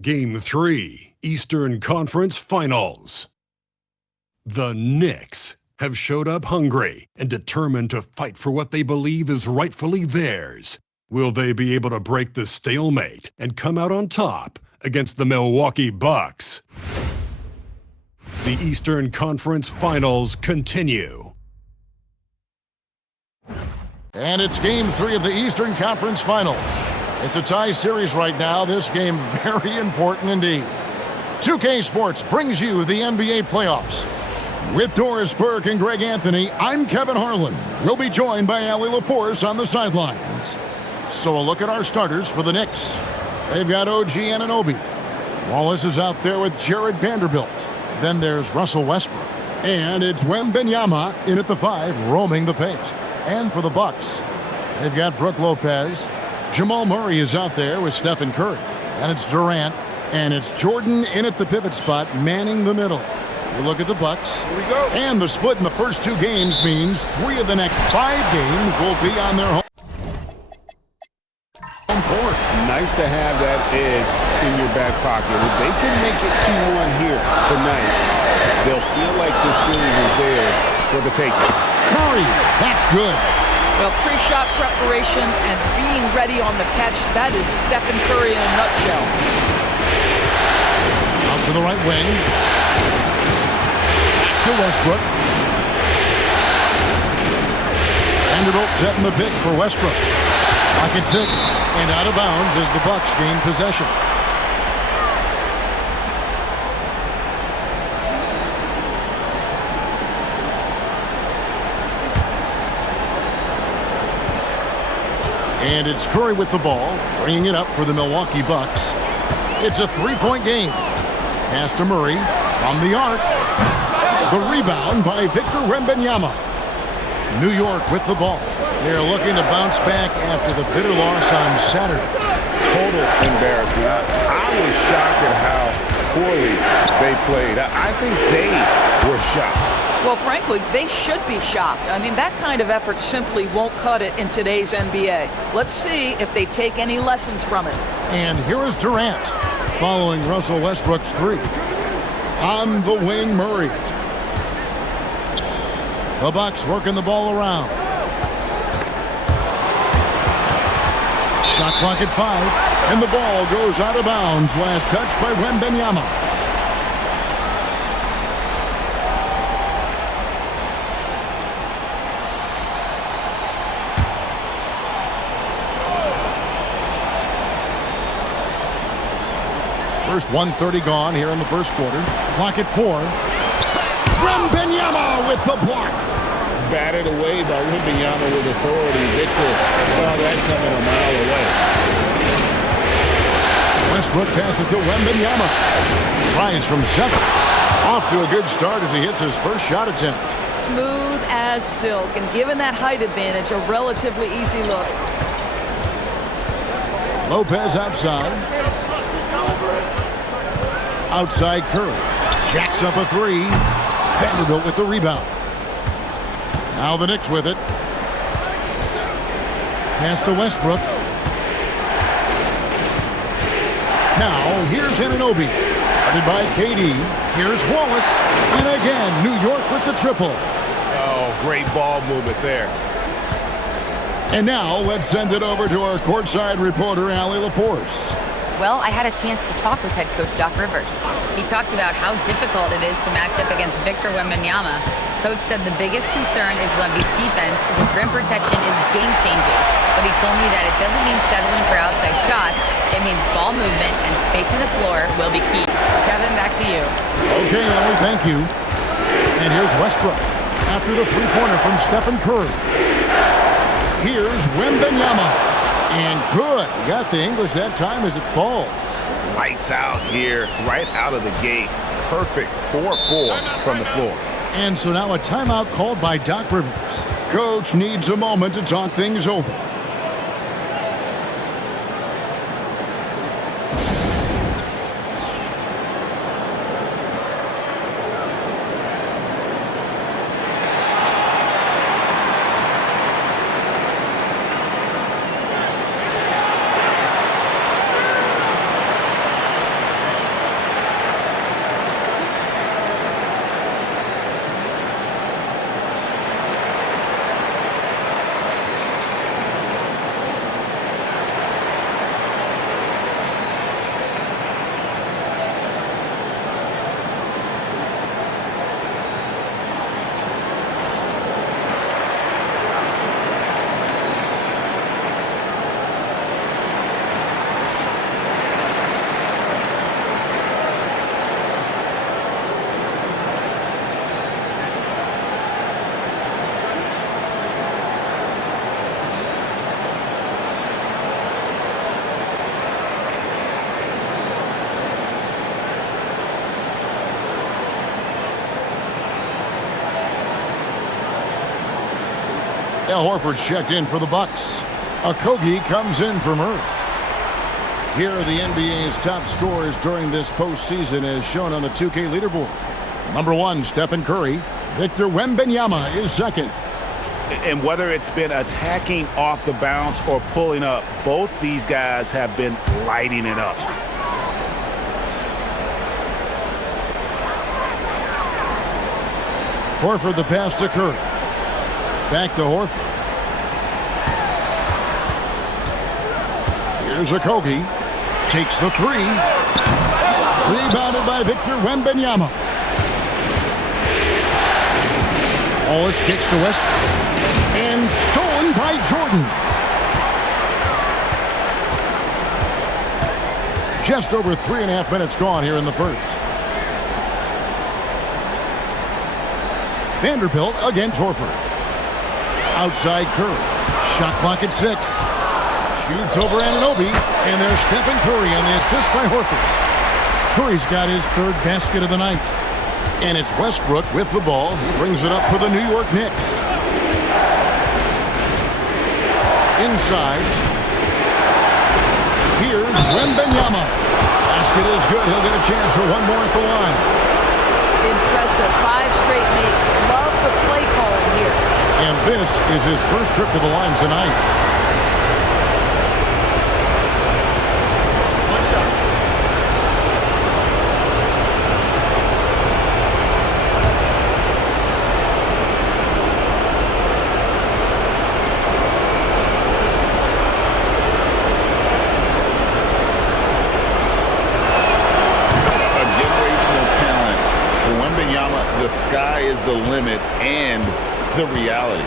Game 3, Eastern Conference Finals. The Knicks have showed up hungry and determined to fight for what they believe is rightfully theirs. Will they be able to break the stalemate and come out on top against the Milwaukee Bucks? The Eastern Conference Finals continue. And it's Game 3 of the Eastern Conference Finals. It's a tie series right now. This game very important indeed. 2K Sports brings you the NBA playoffs. With Doris Burke and Greg Anthony, I'm Kevin Harlan. We'll be joined by Allie LaForce on the sidelines. So a look at our starters for the Knicks. They've got OG Anunoby. Wallace is out there with Jared Vanderbilt. Then there's Russell Westbrook. And it's Wembanyama in at the 5, roaming the paint. And for the Bucks, they've got Brook Lopez. Jamal Murray is out there with Stephen Curry. And it's Durant. And it's Jordan in at the pivot spot, manning the middle. You look at the Bucks. Here we go. And the split in the first 2 games means 3 of the next 5 games will be on their home court. Nice to have that edge in your back pocket. If they can make it 2-1 here tonight, they'll feel like this series is theirs for the taking. Curry, that's good. Well, pre-shot preparation and being ready on the catch, that is Stephen Curry in a nutshell. Out to the right wing. Back to Westbrook. Vanderbilt setting the pick for Westbrook. Pocket 6 and out of bounds as the Bucks gain possession. And it's Curry with the ball, bringing it up for the Milwaukee Bucks. It's a 3-point game. Pass to Murray from the arc. The rebound by Victor Wembanyama. New York with the ball. They're looking to bounce back after the bitter loss on Saturday. Total embarrassment. I was shocked at how poorly they played. I think they were shocked. Well, frankly, they should be shocked. I mean, that kind of effort simply won't cut it in today's NBA. Let's see if they take any lessons from it. And here is Durant, following Russell Westbrook's 3. On the wing, Murray. The Bucks working the ball around. Shot clock at 5, and the ball goes out of bounds. Last touch by Wembanyama. First 1:30 gone here in the first quarter. Clock at 4. Wembanyama with the block. Batted away by Wembanyama with authority. Victor saw that coming a mile away. Westbrook passes to Wembanyama. Tries from 7. Off to a good start as he hits his first shot attempt. Smooth as silk, and given that height advantage, a relatively easy look. Lopez outside. Outside Curry. Jacks up a 3. Vanderbilt with the rebound. Now the Knicks with it. Pass to Westbrook. Now here's Anunoby. Guarded by KD. Here's Wallace. And again, New York with the triple. Oh, great ball movement there. And now let's send it over to our courtside reporter, Allie LaForce. Well, I had a chance to talk with head coach Doc Rivers. He talked about how difficult it is to match up against Victor Wembanyama. Coach said the biggest concern is Wemby's defense. His rim protection is game-changing. But he told me that it doesn't mean settling for outside shots. It means ball movement and spacing the floor will be key. Kevin, back to you. Okay, Allie, thank you. And here's Westbrook after the 3-pointer from Stephen Curry. Here's Wembanyama. And good. He got the English that time as it falls. Lights out here, right out of the gate. Perfect 4-4 from the floor. And so now a timeout called by Doc Rivers. Coach needs a moment to talk things over. Al Horford's checked in for the Bucks. Okogie comes in for Murray. Here are the NBA's top scorers during this postseason as shown on the 2K leaderboard. Number 1, Stephen Curry. Victor Wembanyama is second. And whether it's been attacking off the bounce or pulling up, both these guys have been lighting it up. Horford the pass to Curry. Back to Horford. Here's Okogie. Takes the three. Rebounded by Victor Wembanyama. Wallace kicks to West. And stolen by Jordan. Just over 3.5 minutes gone here in the first. Vanderbilt against Horford. Outside Curry. Shot clock at 6. Shoots over Anunoby. And there's Stephen Curry on the assist by Horford. Curry's got his third basket of the night. And it's Westbrook with the ball. He brings it up for the New York Knicks. Inside. Here's Wembanyama. Basket is good. He'll get a chance for one more at the line. Impressive. 5 straight makes. Love the play calling here. And this is his first trip to the line tonight. What's up? A generational talent. For Wembanyama, the sky is the limit and the reality.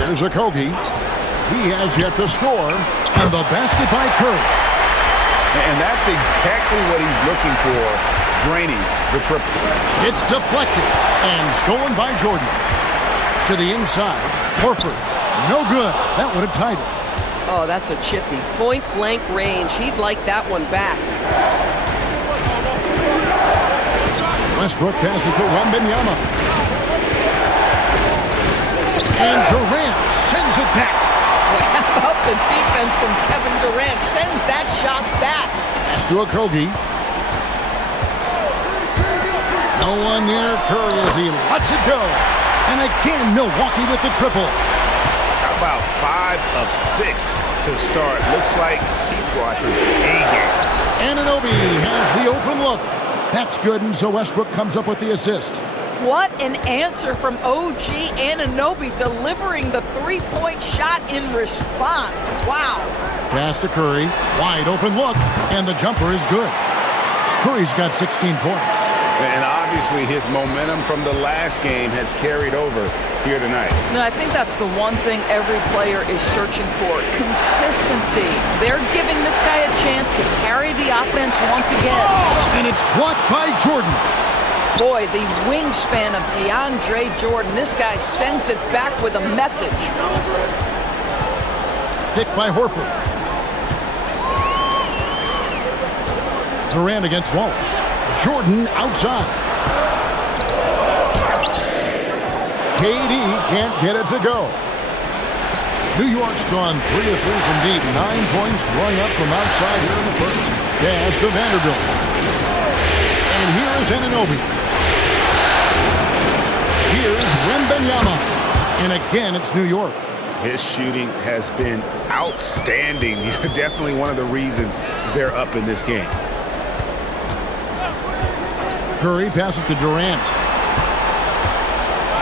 Here's Okogie. He has yet to score. And the basket by Curry. And that's exactly what he's looking for, draining the triple. It's deflected and stolen by Jordan. To the inside. Horford. No good. That would have tied it. Oh, that's a chippy. Point-blank range. He'd like that one back. Westbrook passes to Wembanyama. And Durant sends it back. How about the defense from Kevin Durant? Sends that shot back. Pass to Okogie. No one near Curry as he lets it go. And again, Milwaukee with the triple. How about 5 of 6 to start? Looks like he brought his A-game. Anunoby has the open look. That's good, and so Westbrook comes up with the assist. What an answer from OG Anunoby, delivering the three-point shot in response. Wow. Pass to Curry. Wide open look, and the jumper is good. Curry's got 16 points. And obviously his momentum from the last game has carried over here tonight. Now, I think that's the one thing every player is searching for, consistency. They're giving this guy a chance to carry the offense once again. And it's blocked by Jordan. Boy, the wingspan of DeAndre Jordan. This guy sends it back with a message. Picked by Horford. Durant against Wallace. Jordan outside. KD can't get it to go. New York's gone 3 of 3 from deep. 9 points running up from outside here in the first. Pass to Vanderbilt. And here is Anunoby. Here's Wembanyama. And again, it's New York. His shooting has been outstanding. Definitely one of the reasons they're up in this game. Curry passes to Durant.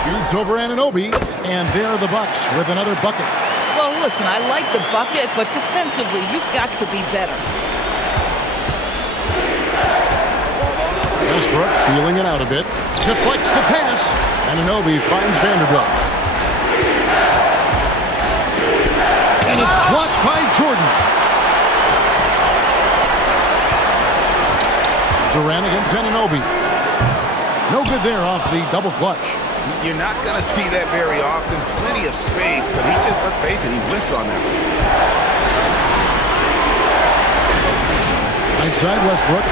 Shoots over Anunoby. And there are the Bucks with another bucket. Well, listen, I like the bucket, but defensively, you've got to be better. Westbrook feeling it out a bit. Deflects the pass. Anunoby finds Vanderbilt. And it's blocked by Jordan. Durant against Anunoby. No good there off the double clutch. You're not going to see that very often. Plenty of space, but he just, let's face it, he whiffs on that one. Right side Westbrook.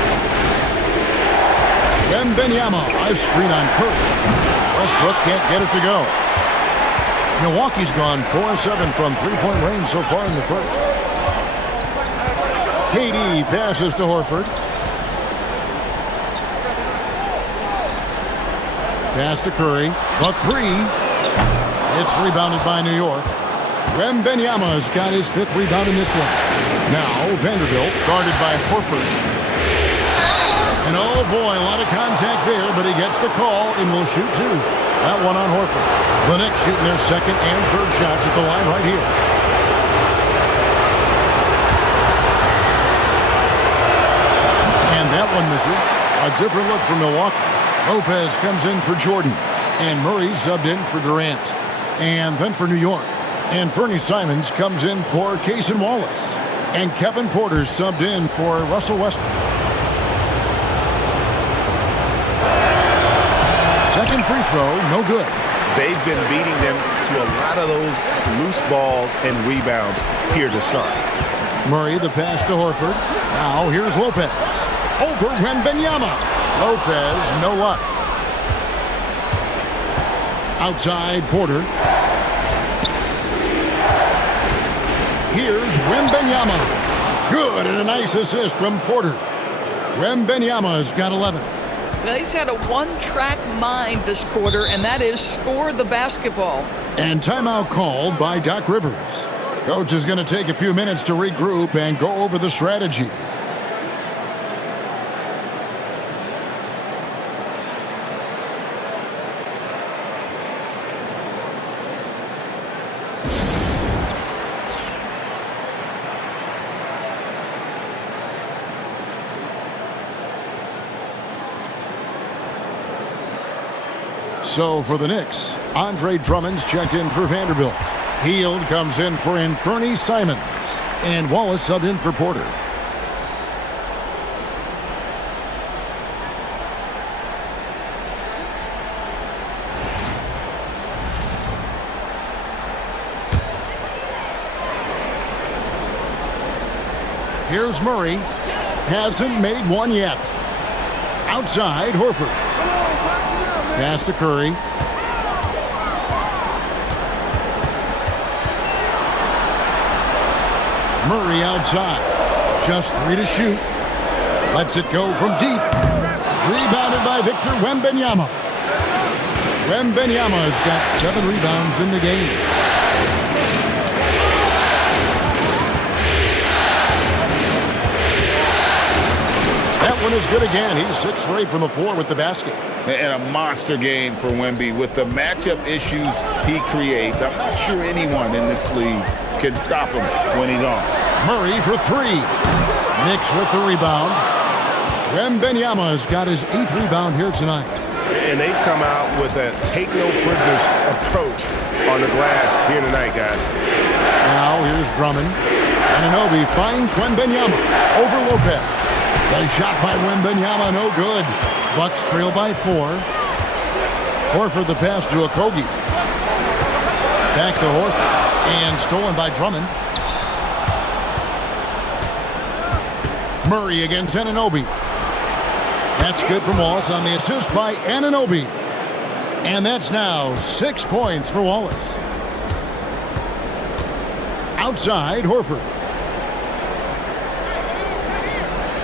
Wembanyama, a screen on Curry. Westbrook can't get it to go. Milwaukee's gone 4-7 from three-point range so far in the first. KD passes to Horford. Pass to Curry. The three. It's rebounded by New York. Wembanyama's got his 5th rebound in this one. Now Vanderbilt guarded by Horford. And oh boy, a lot of contact there, but he gets the call and will shoot 2. That one on Horford. The Knicks shooting their 2nd and 3rd shots at the line right here. And that one misses. A different look for Milwaukee. Lopez comes in for Jordan. And Murray subbed in for Durant. And then for New York. And Fernie Simons comes in for Cason Wallace. And Kevin Porter subbed in for Russell Westbrook. Second free throw, no good. They've been beating them to a lot of those loose balls and rebounds here to start. Murray, the pass to Horford. Now here's Lopez. Over Wembanyama. Lopez, no luck. Outside Porter. Here's Wembanyama. Good, and a nice assist from Porter. Wembanyama's got 11. Well, he's had a one-track mind this quarter, and that is score the basketball. And timeout called by Doc Rivers. Coach is going to take a few minutes to regroup and go over the strategy. So for the Knicks, Andre Drummond's checked in for Vanderbilt. Hield comes in for Fernie Simons. And Wallace subbed in for Porter. Here's Murray. Hasn't made one yet. Outside, Horford. Pass to Curry. Murray outside. Just 3 to shoot. Lets it go from deep. Rebounded by Victor Wembanyama. Wembanyama's got 7 rebounds in the game. That one is good again. He's 6 for 8 from the floor with the basket. And a monster game for Wemby with the matchup issues he creates. I'm not sure anyone in this league can stop him when he's on. Murray for 3. Knicks with the rebound. Wembanyama's got his 8th rebound here tonight. And they've come out with a take-no-prisoners approach on the glass here tonight, guys. Now here's Drummond. Anunoby finds Wembanyama over Lopez. The shot by Wembanyama, no good. Bucks trail by 4. Horford the pass to Okogie. Back to Horford. And stolen by Drummond. Murray against Anunoby. That's good from Wallace on the assist by Anunoby. And that's now 6 points for Wallace. Outside, Horford.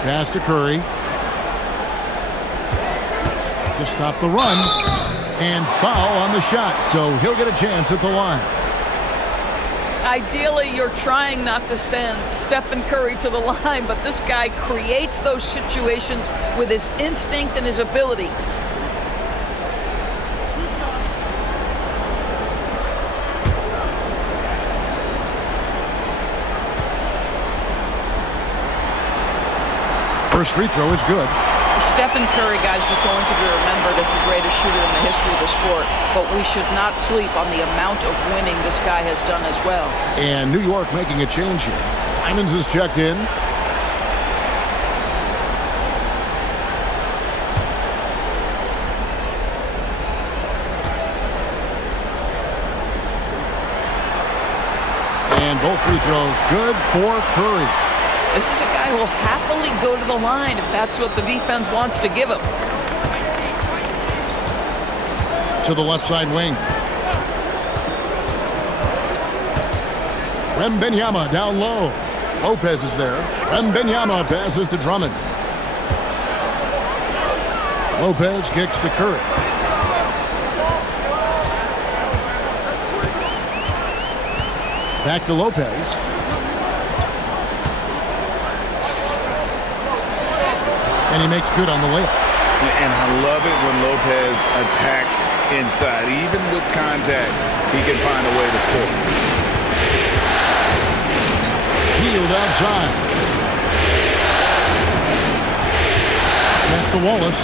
Pass to Curry. To stop the run. And foul on the shot, so he'll get a chance at the line. Ideally, you're trying not to send Stephen Curry to the line, but this guy creates those situations with his instinct and his ability. First free throw is good. Stephen Curry, guys, is going to be remembered as the greatest shooter in the history of the sport, but we should not sleep on the amount of winning this guy has done as well. And New York making a change here. Simons is checked in. And both free throws good for Curry. This is a guy who will happily go to the line if that's what the defense wants to give him. to the left side wing. Wembanyama down low. Lopez is there. Wembanyama passes to Drummond. Lopez kicks to Curry. Back to Lopez. And he makes good on the layup. And I love it when Lopez attacks inside. Even with contact, he can find a way to score. Field outside. Pass to Wallace.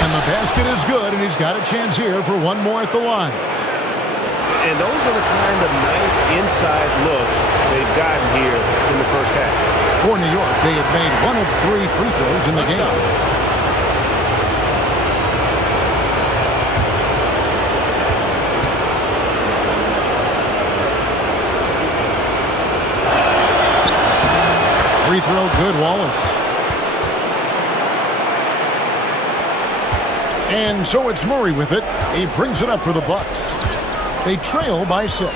And the basket is good, and he's got a chance here for one more at the line. And those are the kind of nice inside looks they've gotten here in the first half. For New York, they have made 1 of 3 free throws in the game. Free throw good, Wallace. And so it's Murray with it. He brings it up for the Bucks. They trail by 6.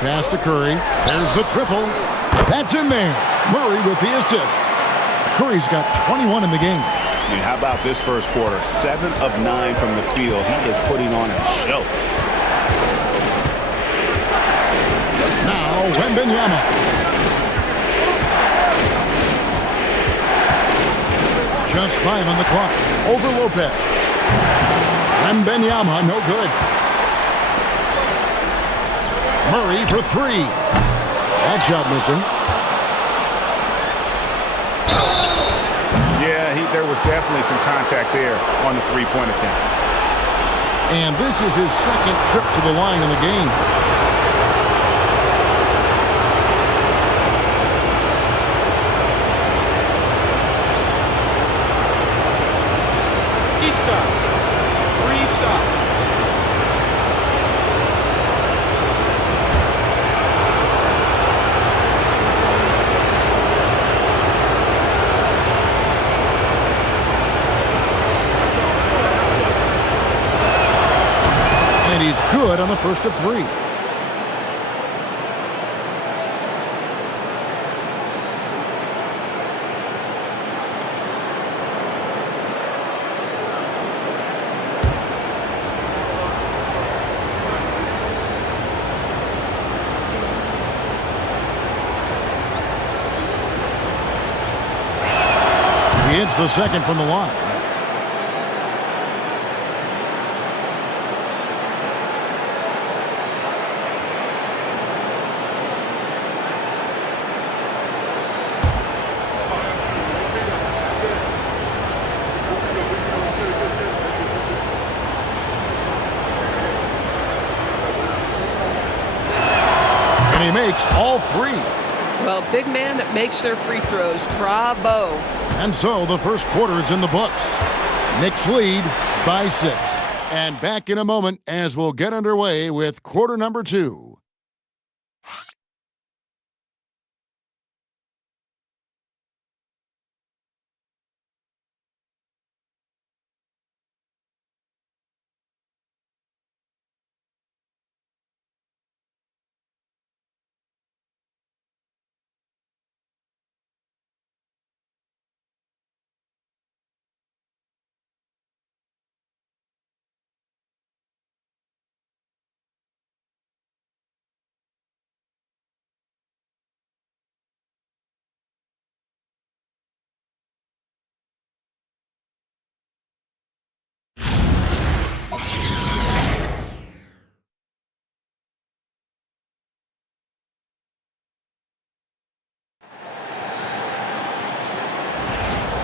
Pass to Curry. There's the triple. That's in there. Murray with the assist. Curry's got 21 in the game. And how about this first quarter? 7 of 9 from the field. He is putting on a show. Now, Wembanyama. Just 5 on the clock. Over Lopez. Wembanyama, no good. Murray for 3. That shot missing. Yeah, there was definitely some contact there on the three-point attempt. And this is his second trip to the line in the game. He's good on the first of 3. He hits the second from the line. He makes all 3. Well, big man that makes their free throws. Bravo. And so the first quarter is in the books. Knicks lead by 6. And back in a moment as we'll get underway with quarter number 2.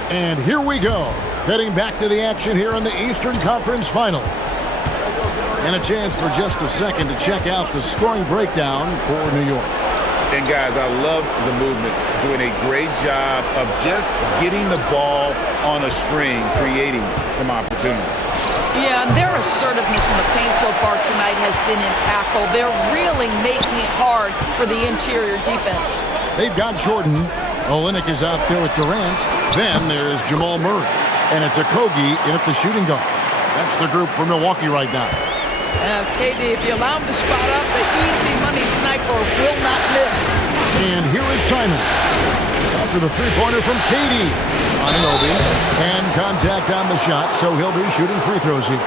And here we go, heading back to the action here in the Eastern Conference Finals. And a chance for just a second to check out the scoring breakdown for New York. And guys, I love the movement, doing a great job of just getting the ball on a string, creating some opportunities. Yeah, and their assertiveness in the paint so far tonight has been impactful. They're really making it hard for the interior defense. They've got Jordan. Olynyk is out there with Durant. Then there's Jamal Murray. And it's Okogie in at the shooting guard. That's the group for Milwaukee right now. KD, if you allow him to spot up, the easy money sniper will not miss. And here is Simon. After the three-pointer from KD. Anunoby. And contact on the shot, so he'll be shooting free throws here.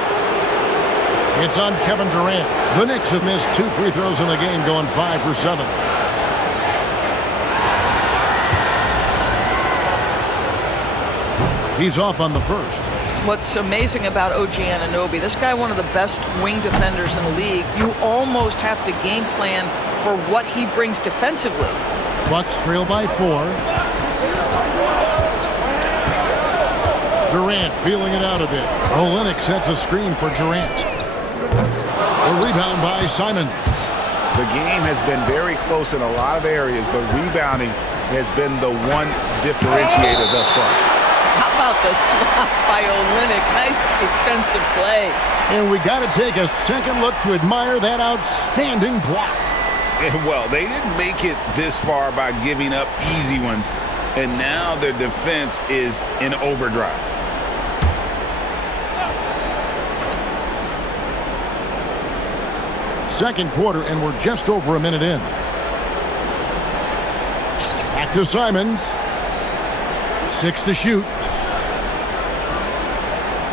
It's on Kevin Durant. The Knicks have missed 2 free throws in the game, going 5 for 7. He's off on the first. What's amazing about OG Anunoby, this guy one of the best wing defenders in the league. You almost have to game plan for what he brings defensively. Bucks trail by 4. Durant feeling it out a bit. Olynyk sets a screen for Durant. A rebound by Simon. The game has been very close in a lot of areas, but rebounding has been the one differentiator thus far. How about the swat by Olynyk? Nice defensive play. And we got to take a second look to admire that outstanding block. Well, they didn't make it this far by giving up easy ones, and now their defense is in overdrive. Second quarter, and we're just over a minute in. Back to Simons. 6 to shoot.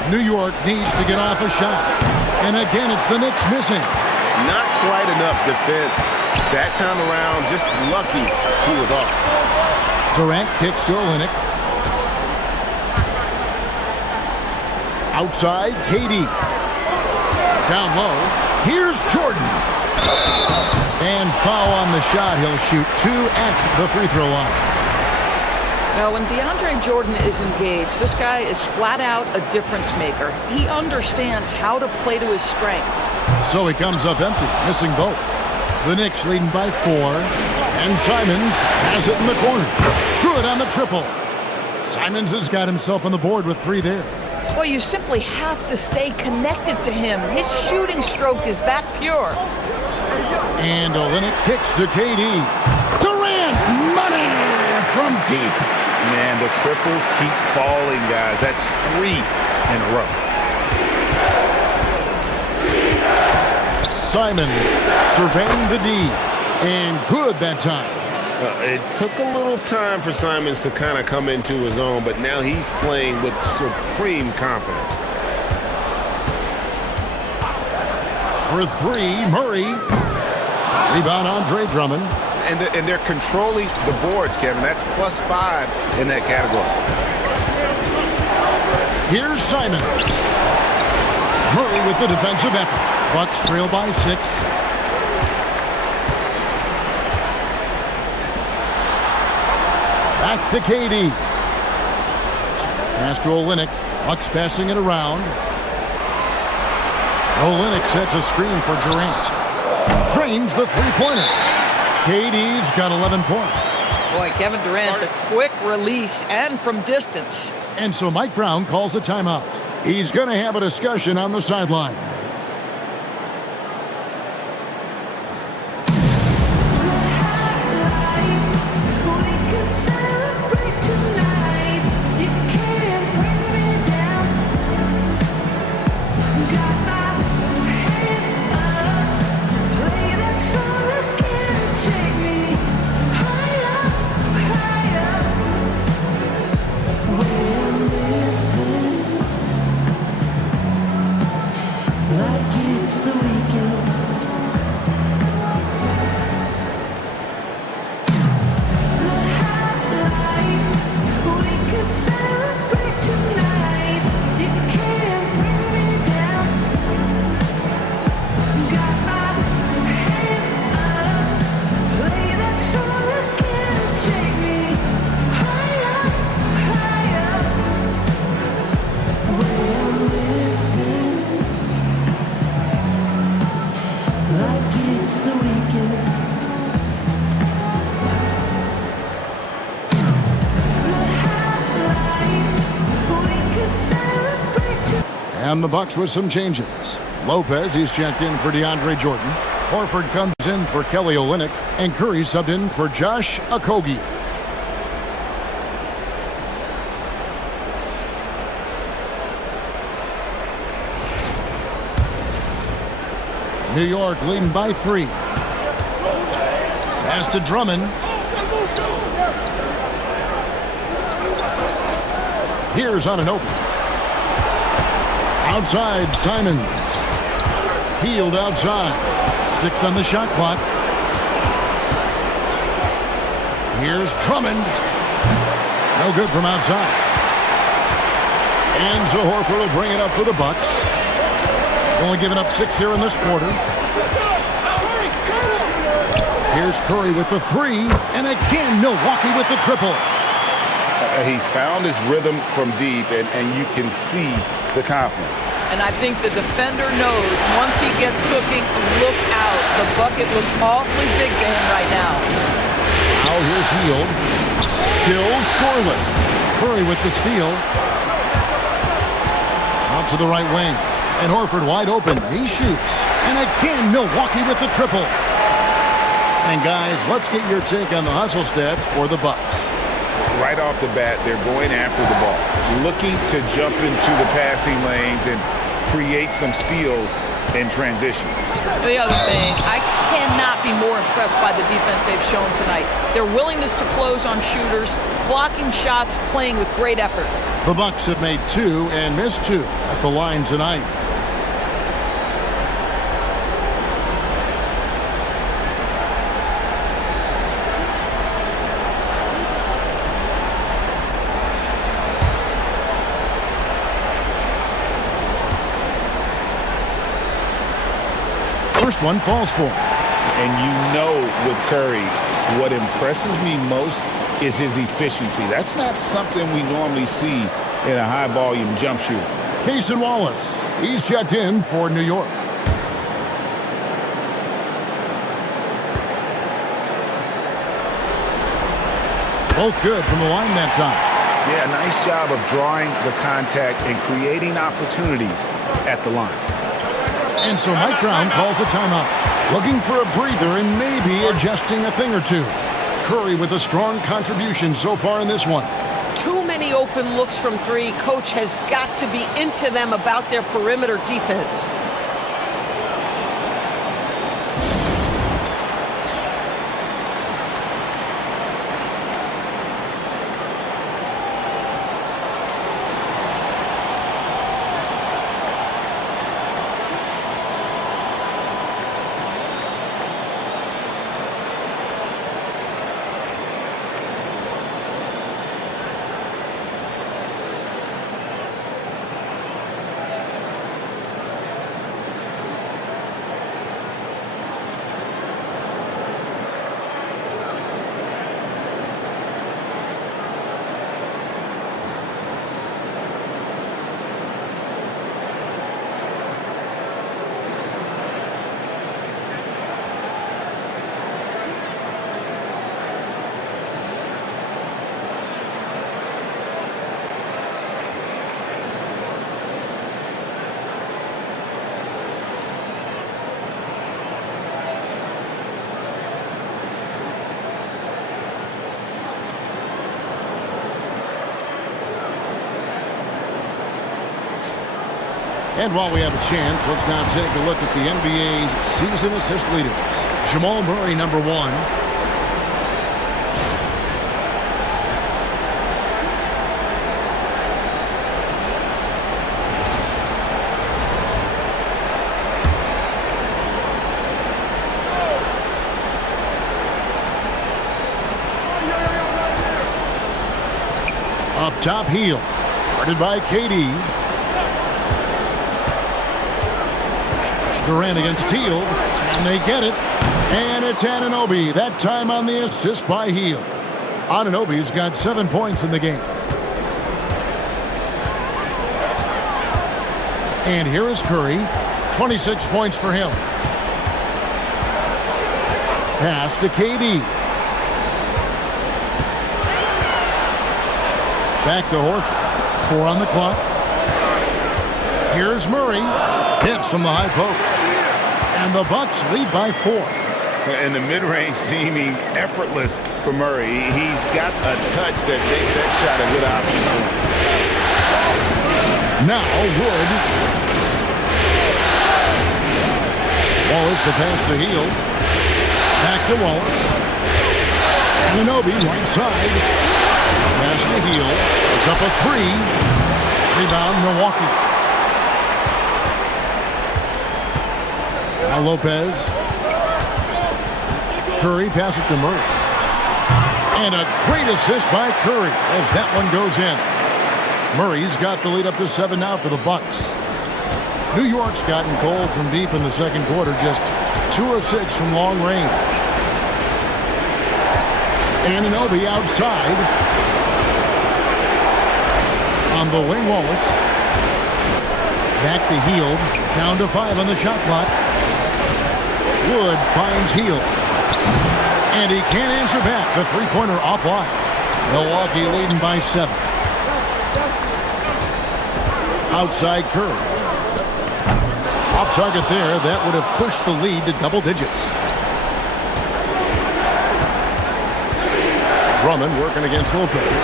New York needs to get off a shot. And again, it's the Knicks missing. Not quite enough defense. That time around, just lucky he was off. Durant kicks to Olynyk. Outside, KD. Down low. Here's Jordan. And foul on the shot. He'll shoot 2 at the free throw line. Now, when DeAndre Jordan is engaged, this guy is flat out a difference maker. He understands how to play to his strengths. So he comes up empty, missing both. The Knicks leading by 4. And Simons has it in the corner. Good on the triple. Simons has got himself on the board with 3 there. Well, you simply have to stay connected to him. His shooting stroke is that pure. And Olynyk kicks to KD. Durant, money from deep. Man, the triples keep falling, guys. That's 3 in a row. Simons surveying the D. And good that time. It took a little time for Simons to kind of come into his own, but now he's playing with supreme confidence. For 3, Murray. Rebound, Andre Drummond. And they're controlling the boards, Kevin. That's +5 in that category. Here's Simons. Murray with the defensive effort. Bucks trail by 6. Back to KD. Pass to Olynyk. Bucks passing it around. Olynyk sets a screen for Durant. Drains the three-pointer. KD's got 11 points. Boy, Kevin Durant, the quick release and from distance. And so Mike Brown calls a timeout. He's going to have a discussion on the sideline. And the Bucks with some changes. Lopez, he's checked in for DeAndre Jordan. Horford comes in for Kelly Olynyk. And Curry subbed in for Josh Okogie. New York leading by 3. Pass to Drummond. Here's Anunoby. Outside, Simons. Healed outside. 6 on the shot clock. Here's Drummond. No good from outside. And so Horford will bring it up for the Bucks. Only giving up 6 here in this quarter. Here's Curry with the 3. And again, Milwaukee with the triple. He's found his rhythm from deep, and you can see the confidence. And I think the defender knows once he gets cooking, look out. The bucket looks awfully big to him right now. Now here's Hield. Still scoreless. Curry with the steal. Out to the right wing. And Horford wide open. He shoots. And again, Milwaukee with the triple. And guys, let's get your take on the hustle stats for the Bucks. Right off the bat, they're going after the ball, looking to jump into the passing lanes and create some steals in transition. The other thing, I cannot be more impressed by the defense they've shown tonight. Their willingness to close on shooters, blocking shots, playing with great effort. The Bucks have made 2 and missed 2 at the line tonight. First one falls for him. And you know with Curry, what impresses me most is his efficiency. That's not something we normally see in a high-volume jump shooter. Cason Wallace, he's checked in for New York. Both good from the line that time. Yeah, nice job of drawing the contact and creating opportunities at the line. And so Mike Brown calls a timeout. Looking for a breather and maybe adjusting a thing or two. Curry with a strong contribution so far in this one. Too many open looks from 3. Coach has got to be into them about their perimeter defense. And while we have a chance, let's now take a look at the NBA's season assist leaders. Jamal Murray, number 1. Up top, Hield. Guarded by KD. Durant against Hield, and they get it. And it's Anunoby, that time on the assist by Hield. Anunoby's got 7 points in the game. And here is Curry, 26 points for him. Pass to KD. Back to Horford, 4 on the clock. Here's Murray, hits from the high post. And the Bucks lead by 4. And the mid-range seeming effortless for Murray. He's got a touch that makes that shot a good option for him. Now Wood. Ball Wallace, the pass to Hield. Back to Wallace. Anunoby, right side. Pass to Hield. It's up a 3. Rebound, Milwaukee. Now Lopez. Curry pass it to Murray. And a great assist by Curry as that one goes in. Murray's got the lead up to 7 now for the Bucks. New York's gotten cold from deep in the second quarter, just 2 of 6 from long range. Anunoby outside. On the wing, Wallace. Back to Hield. Down to 5 on the shot clock. Wood finds Hield. And he can't answer back. The three-pointer offline. Milwaukee leading by 7. Outside Curry. Off target there. That would have pushed the lead to double digits. Drummond working against Lopez.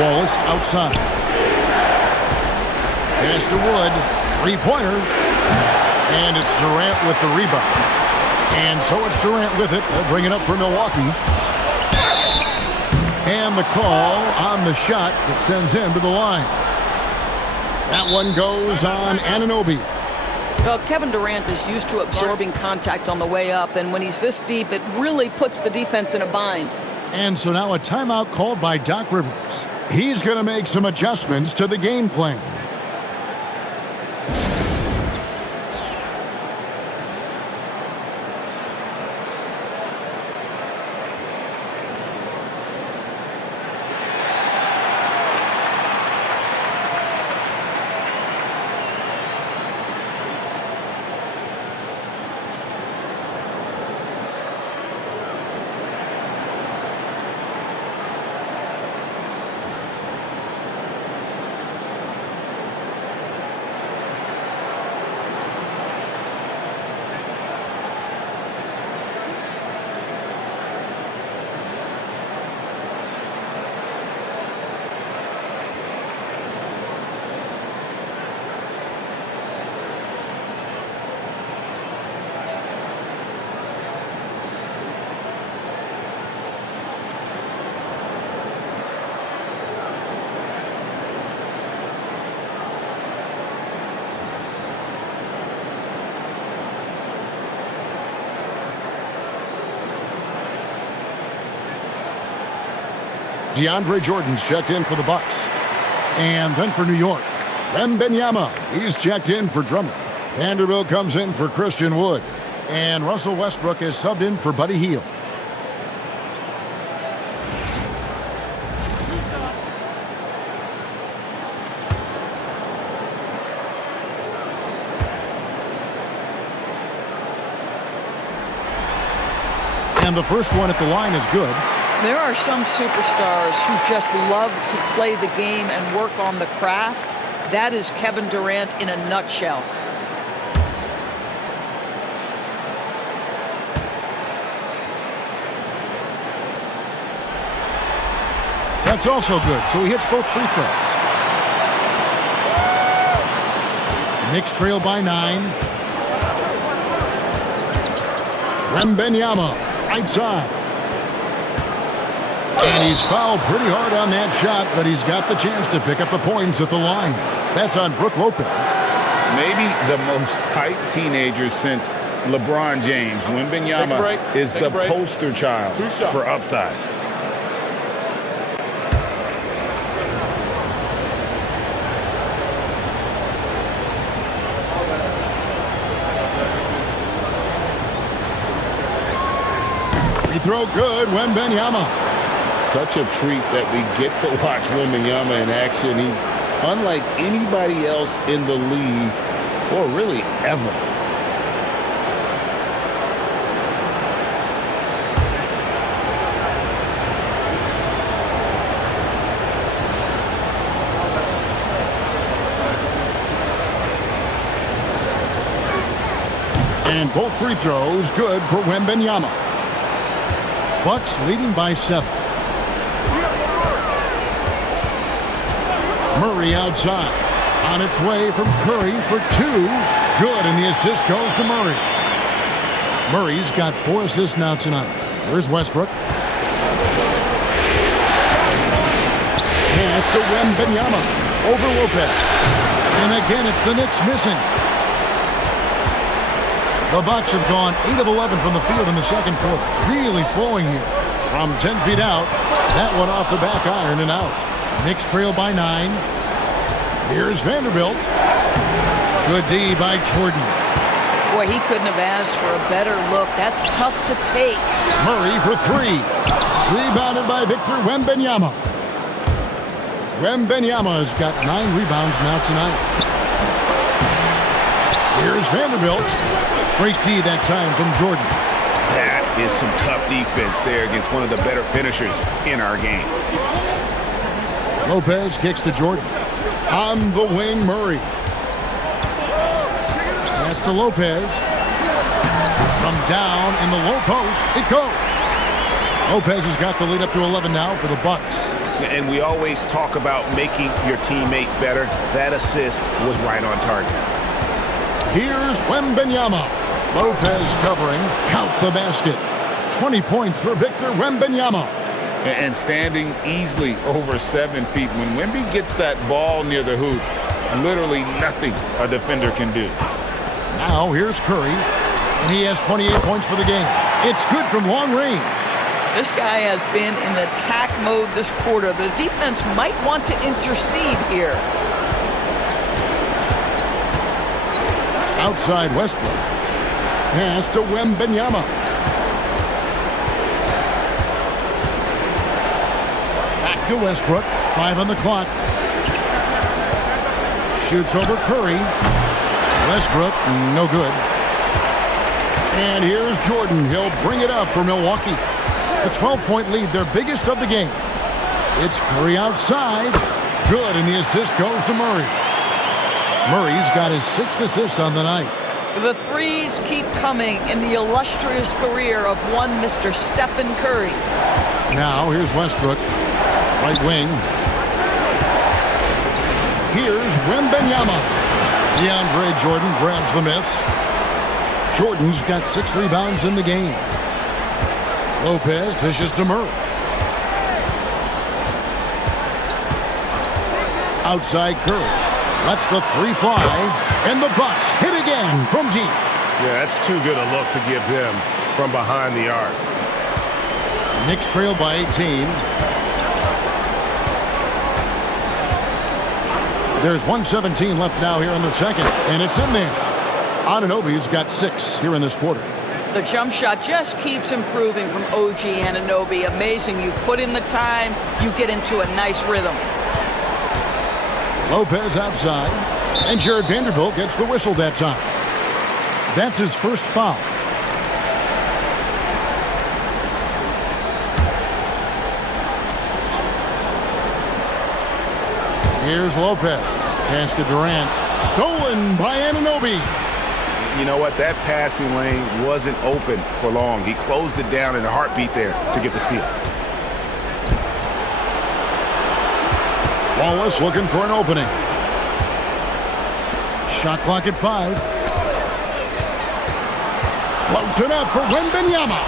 Wallace outside. Pass to Wood. Three-pointer. And it's Durant with the rebound. And so it's Durant with it. They'll bring it up for Milwaukee. And the call on the shot that sends him to the line. That one goes on Anunoby. Well, Kevin Durant is used to absorbing contact on the way up, and when he's this deep, it really puts the defense in a bind. And so now a timeout called by Doc Rivers. He's going to make some adjustments to the game plan. DeAndre Jordan's checked in for the Bucks. And then for New York, Wembanyama. He's checked in for Drummond. Vanderbilt comes in for Christian Wood. And Russell Westbrook is subbed in for Buddy Hield. And the first one at the line is good. There are some superstars who just love to play the game and work on the craft. That is Kevin Durant in a nutshell. That's also good, so he hits both free throws. Knicks trail by 9. Wembanyama, right side. And he's fouled pretty hard on that shot, but he's got the chance to pick up the points at the line. That's on Brook Lopez. Maybe the most hyped teenager since LeBron James. Wembanyama is the poster child for upside. Free throw good, Wembanyama. Such a treat that we get to watch Wembanyama in action. He's unlike anybody else in the league, or really ever. And both free throws good for Wembanyama. Bucks leading by 7. Murray outside. On its way from Curry for 2. Good, and the assist goes to Murray. Murray's got 4 assists now tonight. Here's Westbrook. Pass to Wembanyama. Over Lopez. And again, it's the Knicks missing. The Bucks have gone 8 of 11 from the field in the second quarter. Really flowing here. From 10 feet out, that one off the back iron and out. Knicks trail by 9. Here's Vanderbilt. Good D by Jordan. Boy, he couldn't have asked for a better look. That's tough to take. Murray for 3. Rebounded by Victor Wembanyama. Wembanyama's got 9 rebounds now tonight. Here's Vanderbilt. Great D that time from Jordan. That is some tough defense there against one of the better finishers in our game. Lopez kicks to Jordan. On the wing, Murray. Pass to Lopez. From down in the low post, it goes. Lopez has got the lead up to 11 now for the Bucks. And we always talk about making your teammate better. That assist was right on target. Here's Wembanyama. Lopez covering. Count the basket. 20 points for Victor Wembanyama. And standing easily over 7 feet. When Wemby gets that ball near the hoop, literally nothing a defender can do. Now here's Curry. And he has 28 points for the game. It's good from long range. This guy has been in attack mode this quarter. The defense might want to intercede here. Outside Westbrook. Pass to Wembanyama. Back to Westbrook. 5 on the clock. Shoots over Curry. Westbrook, no good. And here's Jordan. He'll bring it up for Milwaukee. The 12-point lead, their biggest of the game. It's Curry outside. Good, and the assist goes to Murray. Murray's got his 6th assist on the night. The threes keep coming in the illustrious career of one Mr. Stephen Curry. Now here's Westbrook. Right wing. Here's Wembanyama. DeAndre Jordan grabs the miss. Jordan's got 6 rebounds in the game. Lopez dishes to Murray. Outside Curry. Lets the 3 fly. And the Bucks hit again from deep. Yeah, that's too good a look to give them from behind the arc. Knicks trail by 18. There's 1:17 left now here in the second. And it's in there. Anunoby's got 6 here in this quarter. The jump shot just keeps improving from OG Anunoby. Amazing. You put in the time, you get into a nice rhythm. Lopez outside. And Jared Vanderbilt gets the whistle that time. That's his first foul. Here's Lopez. Pass to Durant. Stolen by Anunoby. You know what? That passing lane wasn't open for long. He closed it down in a heartbeat there to get the steal. Wallace looking for an opening. Shot clock at 5. Floats it up for Wembanyama.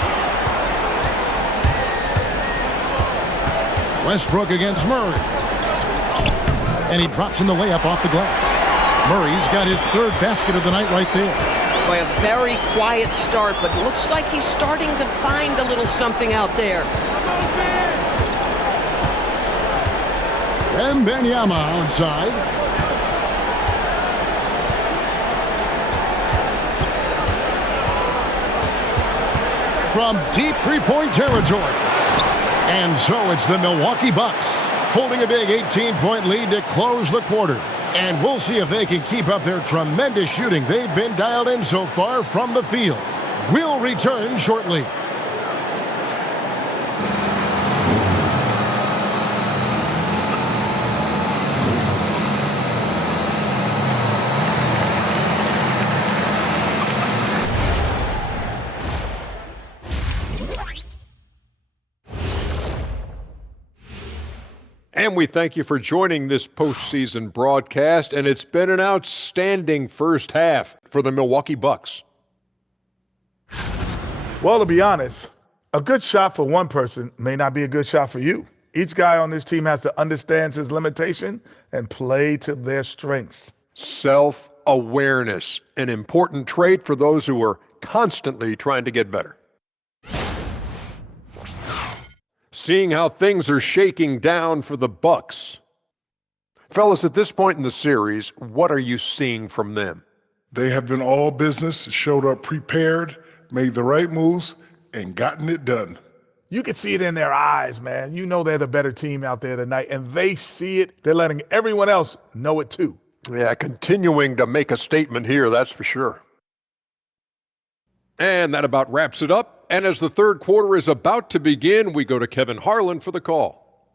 Westbrook against Murray. And he drops in the layup off the glass. Murray's got his 3rd basket of the night right there. Boy, a very quiet start, but looks like he's starting to find a little something out there. Wembanyama outside. From deep 3-point territory. And so it's the Milwaukee Bucks holding a big 18-point lead to close the quarter. And we'll see if they can keep up their tremendous shooting they've been dialed in so far from the field. We'll return shortly. And we thank you for joining this postseason broadcast, and it's been an outstanding first half for the Milwaukee Bucks. Well, to be honest, a good shot for one person may not be a good shot for you. Each guy on this team has to understand his limitation and play to their strengths. Self-awareness, an important trait for those who are constantly trying to get better. Seeing how things are shaking down for the Bucks. Fellas, at this point in the series, what are you seeing from them? They have been all business, showed up prepared, made the right moves, and gotten it done. You can see it in their eyes, man. You know they're the better team out there tonight, and they see it. They're letting everyone else know it too. Yeah, continuing to make a statement here, that's for sure. And that about wraps it up. And as the third quarter is about to begin, we go to Kevin Harlan for the call.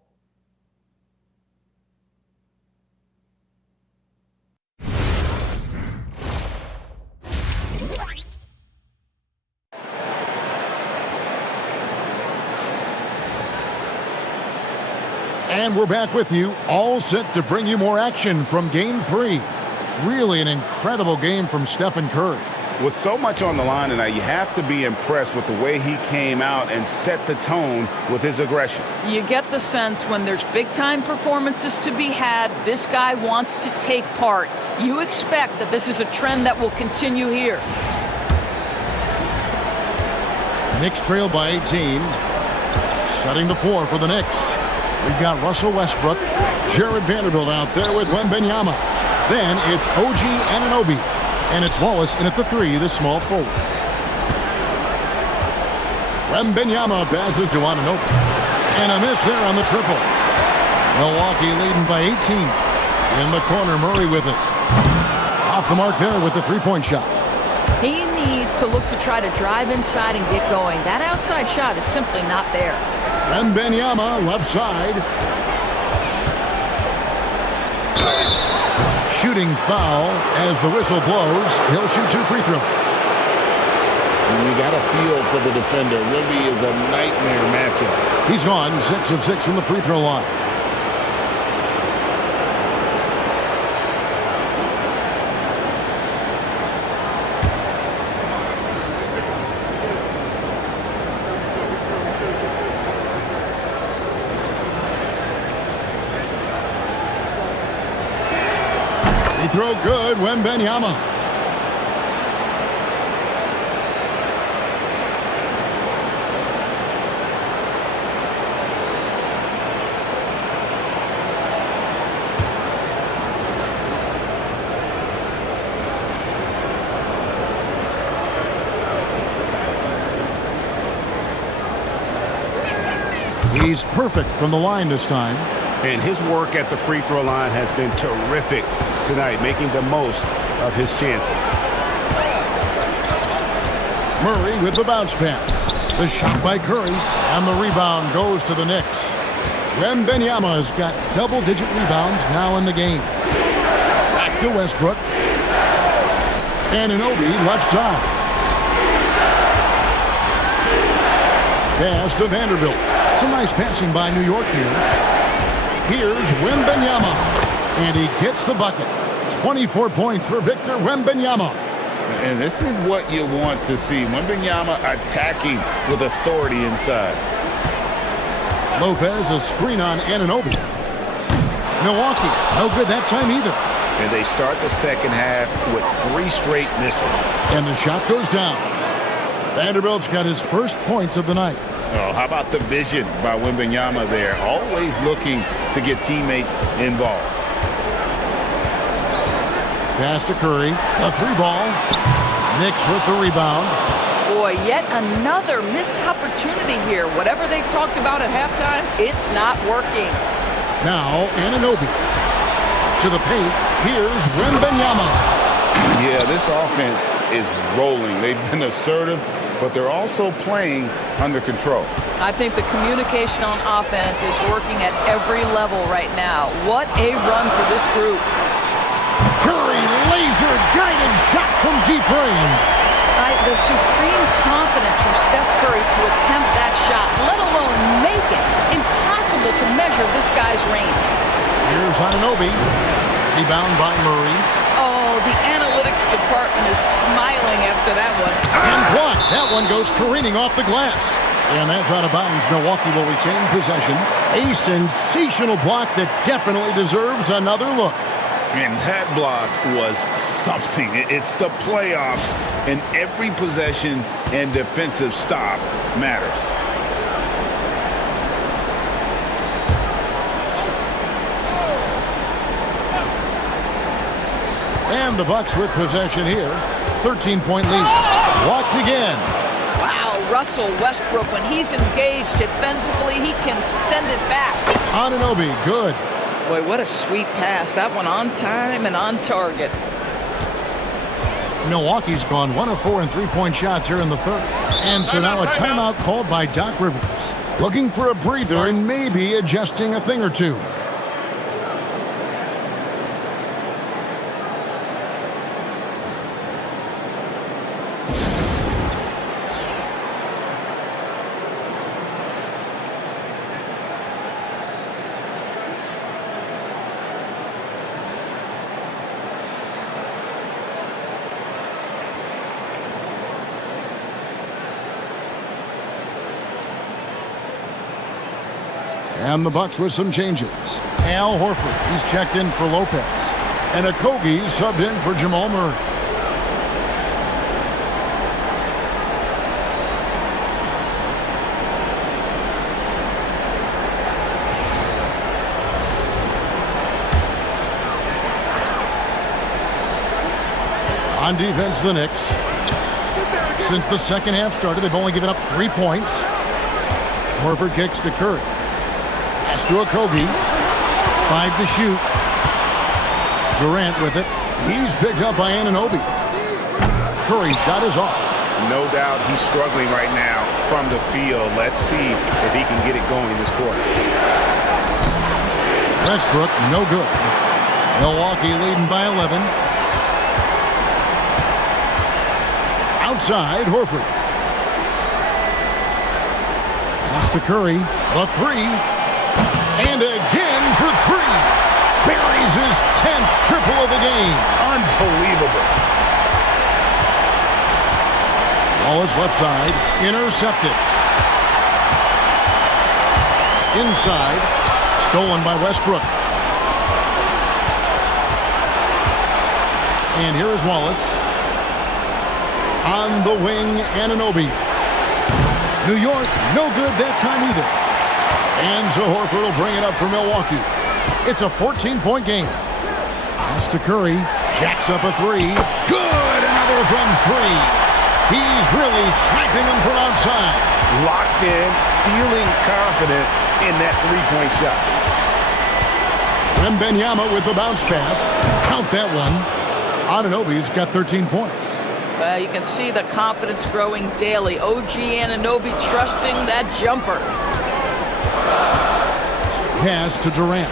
And we're back with you, all set to bring you more action from Game 3. Really an incredible game from Stephen Curry. With so much on the line tonight, you have to be impressed with the way he came out and set the tone with his aggression. You get the sense when there's big-time performances to be had, this guy wants to take part. You expect that this is a trend that will continue here. Knicks trail by 18. Setting the floor for the Knicks. We've got Russell Westbrook, Jared Vanderbilt out there with Wembanyama. Then it's OG Anunoby. And it's Wallace in at the 3, the small forward. Wembanyama passes to Anunoby. And a miss there on the triple. Milwaukee leading by 18. In the corner, Murray with it. Off the mark there with the three-point shot. He needs to look to try to drive inside and get going. That outside shot is simply not there. Wembanyama, left side. Shooting foul as the whistle blows. He'll shoot 2 free throws. You got a feel for the defender. Wemby is a nightmare matchup. He's gone 6 of 6 from the free throw line. Throw good, Wembanyama. He's perfect from the line this time. And his work at the free throw line has been terrific tonight, making the most of his chances. Murray with the bounce pass. The shot by Curry, and the rebound goes to the Knicks. Wembanyama's got double-digit rebounds now in the game. Back to Westbrook. Anunoby left side. Pass to Vanderbilt. Some nice passing by New York here. Here's Wembanyama, and he gets the bucket. 24 points for Victor Wembanyama. And this is what you want to see. Wembanyama attacking with authority inside. Lopez, a screen on Anunoby. Milwaukee, no good that time either. And they start the second half with 3 straight misses. And the shot goes down. Vanderbilt's got his first points of the night. Oh, how about the vision by Wembanyama there? Always looking to get teammates involved. Pass to Curry. A 3-ball. Knicks with the rebound. Boy, yet another missed opportunity here. Whatever they talked about at halftime, it's not working. Now, Anunoby. To the paint. Here's Wembanyama. Yeah, this offense is rolling. They've been assertive, but they're also playing under control. I think the communication on offense is working at every level right now. What a run for this group. Curry, laser-guided shot from deep range. The supreme confidence from Steph Curry to attempt that shot, let alone make it. Impossible impossible to measure this guy's range. Here's Anunoby. Rebound by Murray. Oh, the analytics department is smiling after that one. And blocked. That one goes careening off the glass. And that's out of bounds. Milwaukee will retain possession. A sensational block that definitely deserves another look. And that block was something. It's the playoffs, and every possession and defensive stop matters. And the Bucks with possession here. 13-point lead. Blocked again. Wow, Russell Westbrook, when he's engaged defensively, he can send it back. Anunoby, good. Boy, what a sweet pass. That one on time and on target. Milwaukee's gone 1 of 4 in three-point shots here in the third. And so now a timeout called by Doc Rivers. Looking for a breather and maybe adjusting a thing or two. And the Bucks with some changes. Al Horford, he's checked in for Lopez. And Okogie subbed in for Jamal Murray. On defense, the Knicks. Since the second half started, they've only given up 3 points. Horford kicks to Curry. Pass to Okogie. 5 to shoot. Durant with it. He's picked up by Anunoby. Curry's shot is off. No doubt he's struggling right now from the field. Let's see if he can get it going this quarter. Westbrook, no good. Milwaukee leading by 11. Outside, Horford. Pass to Curry. The three. And again for three. Buries his 10th triple of the game. Unbelievable. Wallace left side. Intercepted. Inside. Stolen by Westbrook. And here is Wallace. On the wing, Anunoby. New York, no good that time either. And so Horford will bring it up for Milwaukee. It's a 14-point game. Pass to Curry. Jacks up a three. Good! Another from three. He's really sniping them from outside. Locked in, feeling confident in that three-point shot. Wembanyama with the bounce pass. Count that one. Anunoby's got 13 points. Well, you can see the confidence growing daily. OG Anunoby trusting that jumper. Pass to Durant.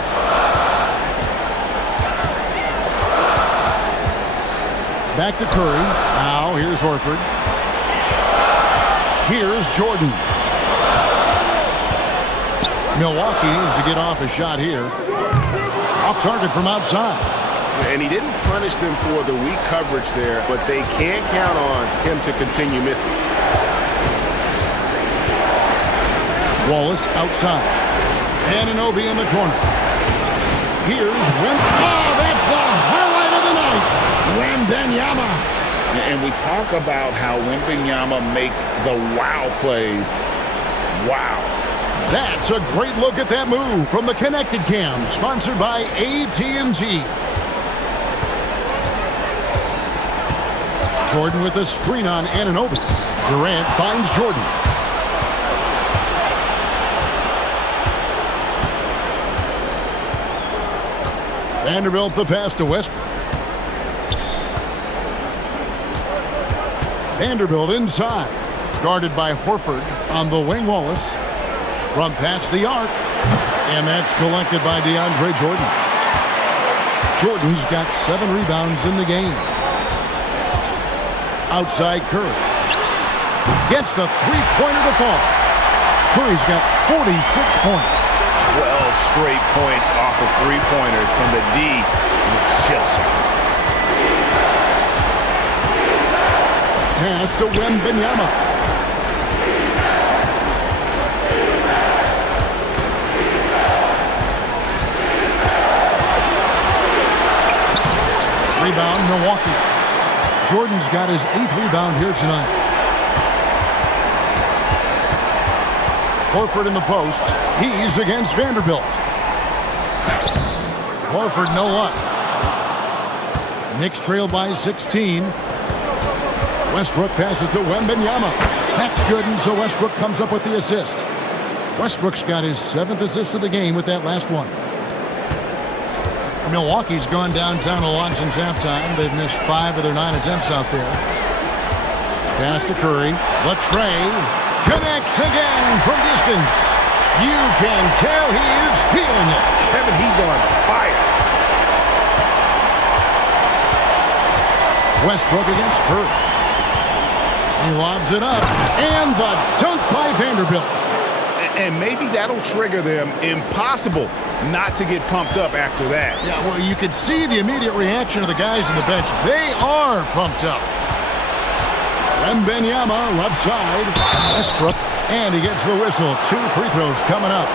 Back to Curry. Now here's Horford. Here's Jordan. Milwaukee needs to get off a shot here. Off target from outside. And he didn't punish them for the weak coverage there, but they can't count on him to continue missing. Wallace outside. Anunoby in the corner. Here's Oh, that's the highlight of the night. Wembanyama. And we talk about how Wembanyama makes the wow plays. Wow. That's a great look at that move from the Connected Cam, sponsored by AT&T. Jordan with a screen on Anunoby. Durant finds Jordan. Vanderbilt the pass to Westbrook. Vanderbilt inside. Guarded by Horford on the wing. Wallace. From past the arc. And that's collected by DeAndre Jordan. Jordan's got 7 rebounds in the game. Outside Curry. Gets the three-pointer to fall. Curry's got 46 points. 12 straight points off of three-pointers, and the D looks Chelsea. Pass to Wembanyama. Rebound, Milwaukee. Jordan's got his 8th rebound here tonight. Horford in the post. He's against Vanderbilt. Horford, no luck. Knicks trail by 16. Westbrook passes to Wembanyama. That's good, and so Westbrook comes up with the assist. Westbrook's got his 7th assist of the game with that last one. Milwaukee's gone downtown a lot since halftime. They've missed 5 of their 9 attempts out there. Pass to Curry. Latrey connects again from distance. You can tell he is feeling it. Kevin, he's on fire. Westbrook against Curry. He lobs it up. And the dunk by Vanderbilt. And maybe that'll trigger them. Impossible not to get pumped up after that. Yeah, well, you could see the immediate reaction of the guys on the bench. They are pumped up. Wembanyama, left side. Westbrook, and he gets the whistle. 2 free throws coming up.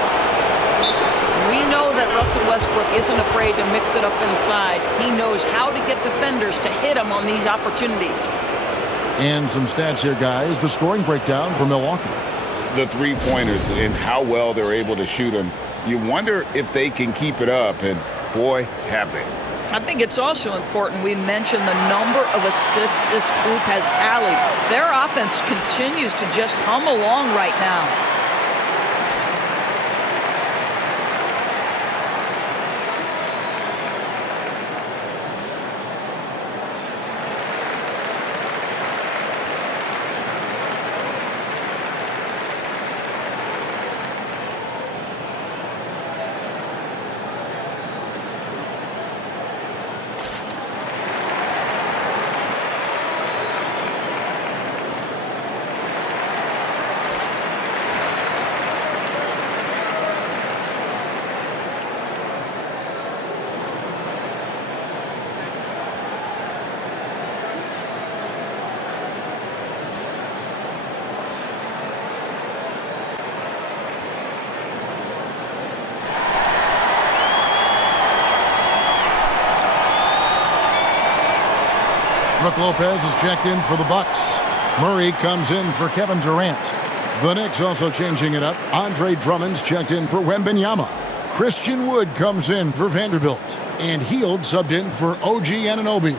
We know that Russell Westbrook isn't afraid to mix it up inside. He knows how to get defenders to hit him on these opportunities. And some stats here, guys. The scoring breakdown for Milwaukee. The three-pointers and how well they're able to shoot them. You wonder if they can keep it up, and boy, have they. I think it's also important we mention the number of assists this group has tallied. Their offense continues to just hum along right now. Brook Lopez is checked in for the Bucks. Murray comes in for Kevin Durant. The Knicks also changing it up. Andre Drummond's checked in for Wembanyama. Christian Wood comes in for Vanderbilt. And Hield subbed in for OG Anunoby.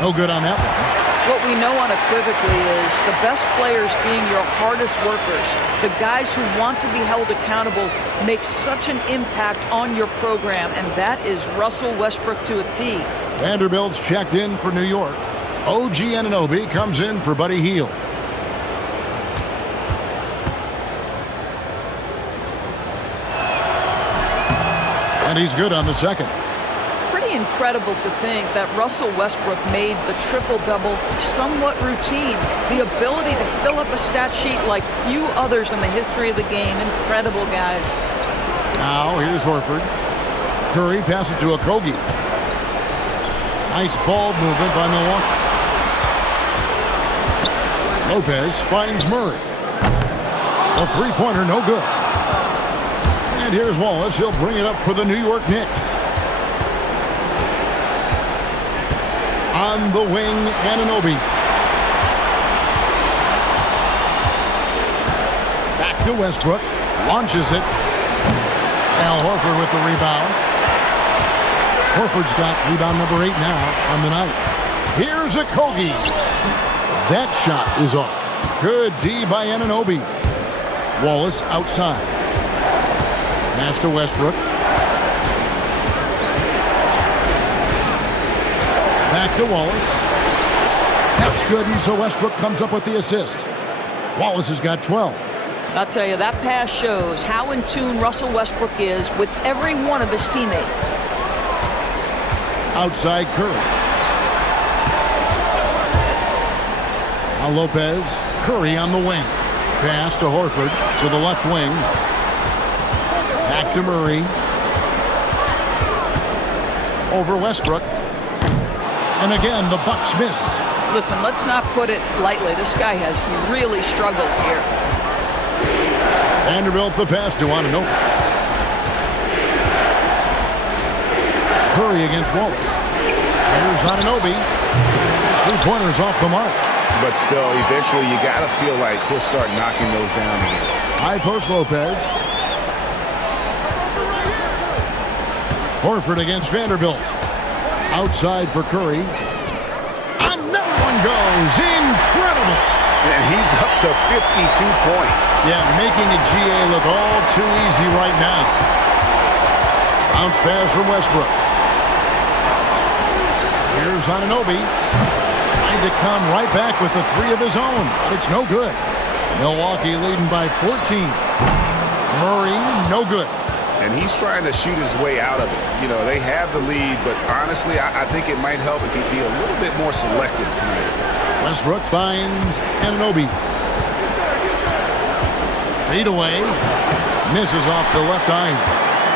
No good on that one. What we know unequivocally is the best players being your hardest workers, the guys who want to be held accountable, make such an impact on your program, and that is Russell Westbrook to a T. Vanderbilt's checked in for New York. OG Anunoby comes in for Buddy Hield. And he's good on the second. Incredible to think that Russell Westbrook made the triple-double somewhat routine. The ability to fill up a stat sheet like few others in the history of the game. Incredible, guys. Now, here's Horford. Curry passes to Okogie. Nice ball movement by Milwaukee. Lopez finds Murray. A three-pointer, no good. And here's Wallace. He'll bring it up for the New York Knicks. On the wing, Anunoby. Back to Westbrook. Launches it. Al Horford with the rebound. Horford's got rebound number 8 now on the night. Here's Okogie. That shot is off. Good D by Anunoby. Wallace outside. Pass to Westbrook. Back to Wallace. That's good, and so Westbrook comes up with the assist. Wallace has got 12. I'll tell you, that pass shows how in tune Russell Westbrook is with every one of his teammates. Outside Curry. Now Lopez. Curry on the wing. Pass to Horford to the left wing. Back to Murray. Over Westbrook. And again, the Bucks miss. Listen, let's not put it lightly. This guy has really struggled here. Vanderbilt the pass to Anunoby. Curry against Wallace. Here's Anunoby. 3-pointers off the mark. But still, eventually you got to feel like he'll start knocking those down again. High post Lopez. Horford against Vanderbilt. Outside for Curry. Another one goes. Incredible. And he's up to 52 points. Yeah, making a GA look all too easy right now. Bounce pass from Westbrook. Here's Anunoby. Trying to come right back with the three of his own. But it's no good. Milwaukee leading by 14. Murray, no good. And he's trying to shoot his way out of it. You know, they have the lead, but honestly, I think it might help if he'd be a little bit more selective tonight. Westbrook finds Anunoby. Fade away. Misses off the left iron.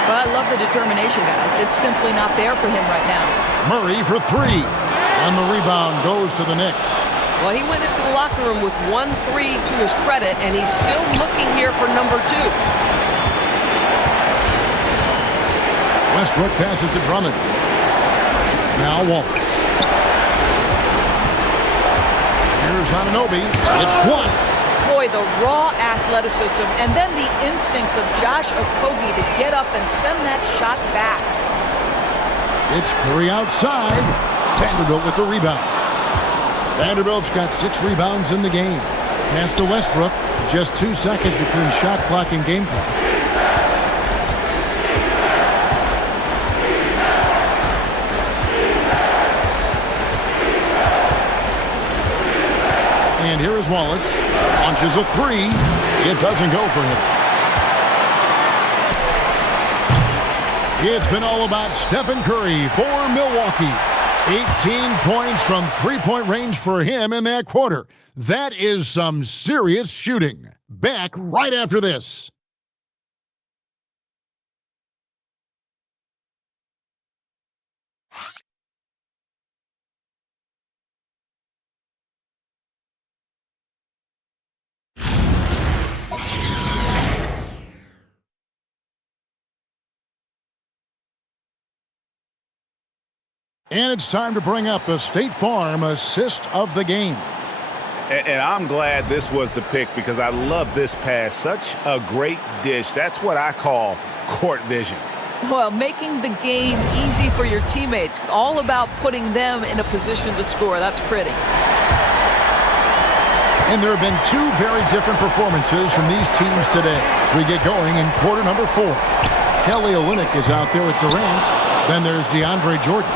But I love the determination, guys. It's simply not there for him right now. Murray for three. And the rebound goes to the Knicks. Well, he went into the locker room with 1-3 to his credit, and he's still looking here for number 2. Westbrook passes to Drummond. Now Wallace. Here's Anunoby. It's blocked. Boy, the raw athleticism and then the instincts of Josh Okogie to get up and send that shot back. It's Curry outside. Vanderbilt with the rebound. Vanderbilt's got 6 rebounds in the game. Pass to Westbrook. Just 2 seconds between shot clock and game clock. And here is Wallace. Launches a 3. It doesn't go for him. It's been all about Stephen Curry for Milwaukee. 18 points from three-point range for him in that quarter. That is some serious shooting. Back right after this. And it's time to bring up the State Farm assist of the game. And I'm glad this was the pick because I love this pass. Such a great dish. That's what I call court vision. Well, making the game easy for your teammates. All about putting them in a position to score. That's pretty. And there have been 2 very different performances from these teams today as we get going in quarter number 4. Kelly Olynyk is out there with Durant. Then there's DeAndre Jordan.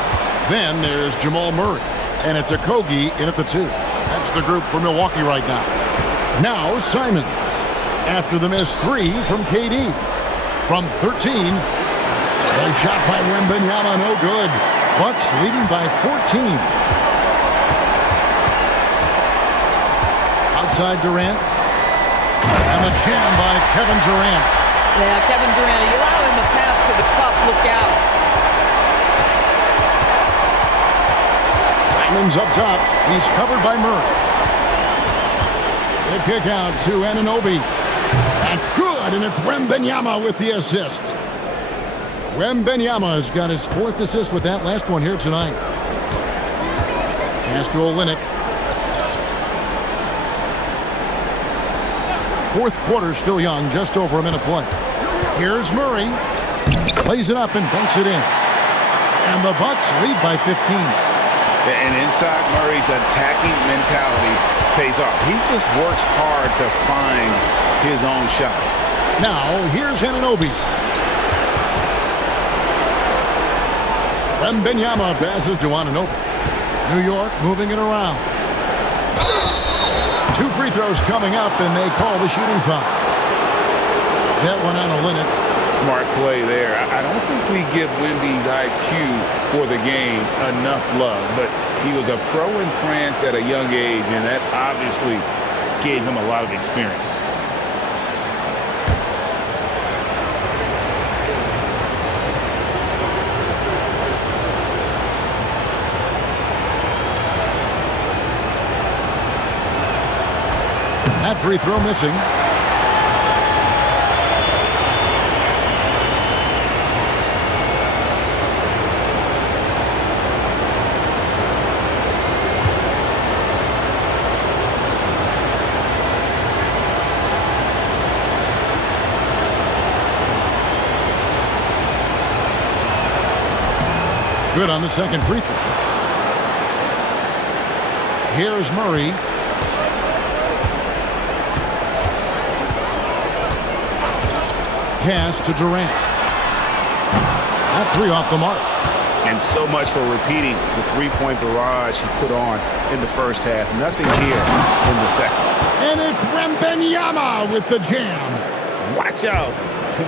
Then there's Jamal Murray. And it's Okogie in at the 2. That's the group for Milwaukee right now. Now Simons. After the missed 3 from KD. From 13. A shot by Wembanyama, no good. Bucks leading by 14. Outside Durant. And the jam by Kevin Durant. Yeah, Kevin Durant, you allow him a path to the cup, look out. Simons up top. He's covered by Murray. They kick out to Anunoby. That's good, and it's Wembanyama with the assist. Wembanyama has got his 4th assist with that last one here tonight. Pass to Olynyk. 4th quarter still young, just over a minute play. Here's Murray. Plays it up and banks it in. And the Bucks lead by 15. And inside Murray's attacking mentality pays off. He just works hard to find his own shot. Now, here's Anunoby. Wembanyama passes to Anunoby. New York moving it around. 2 free throws coming up, and they call the shooting foul. that one on Olynyk. Smart play there. I don't think we give Wemby's IQ for the game enough love, but he was a pro in France at a young age, and that obviously gave him a lot of experience. That free throw missing. Good on the second free throw. Here's Murray. Pass to Durant. That three off the mark. And so much for repeating the three-point barrage he put on in the first half. Nothing here in the second. And it's Wembanyama with the jam. Watch out.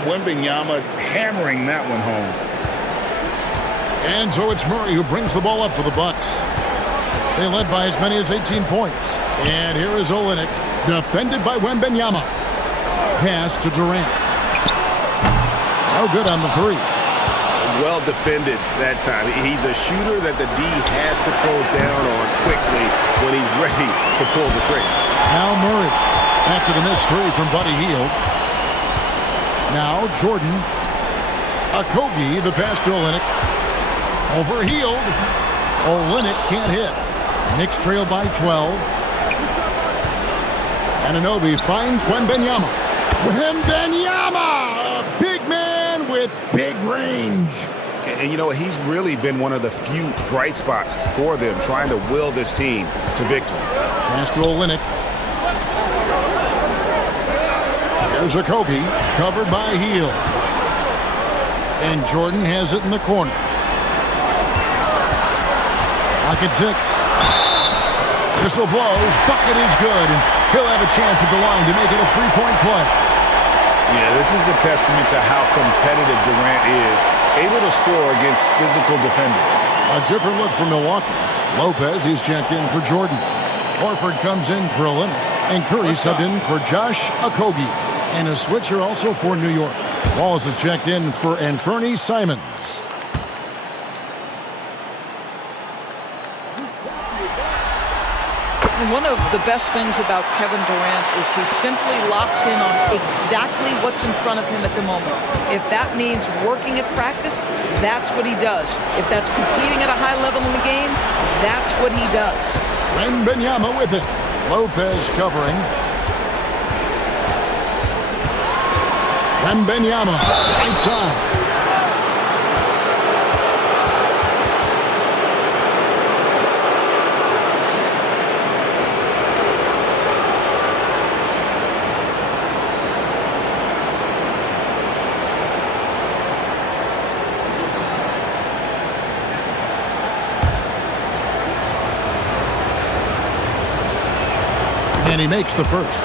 Wembanyama hammering that one home. And so it's Murray who brings the ball up for the Bucks. They led by as many as 18 points. And here is Olynyk, defended by Wembanyama. Pass to Durant. No good on the three. Well defended that time. He's a shooter that the D has to close down on quickly when he's ready to pull the trigger. Now Murray after the missed three from Buddy Hield. Now Jordan. Okogie, the pass to Olynyk. Over Hield. Olynyk can't hit. Knicks trail by 12. Anunoby finds Wembanyama. Wembanyama! A big man with big range. And you know, he's really been one of the few bright spots for them, trying to will this team to victory. Pass to Olynyk. There's Okogie, covered by Hield. And Jordan has it in the corner. Lock at 6. Whistle blows. Bucket is good. And he'll have a chance at the line to make it a three-point play. Yeah, this is a testament to how competitive Durant is, able to score against physical defenders. A different look from Milwaukee. Lopez, he's checked in for Jordan. Horford comes in for Olynyk. And Curry subbed in for Josh Okogie. And a switcher also for New York. Wallace is checked in for Anthony Simons. And one of the best things about Kevin Durant is he simply locks in on exactly what's in front of him at the moment. If that means working at practice, that's what he does. If that's competing at a high level in the game, that's what he does. Wembanyama with it. Lopez covering. Wembanyama, right side. And he makes the first.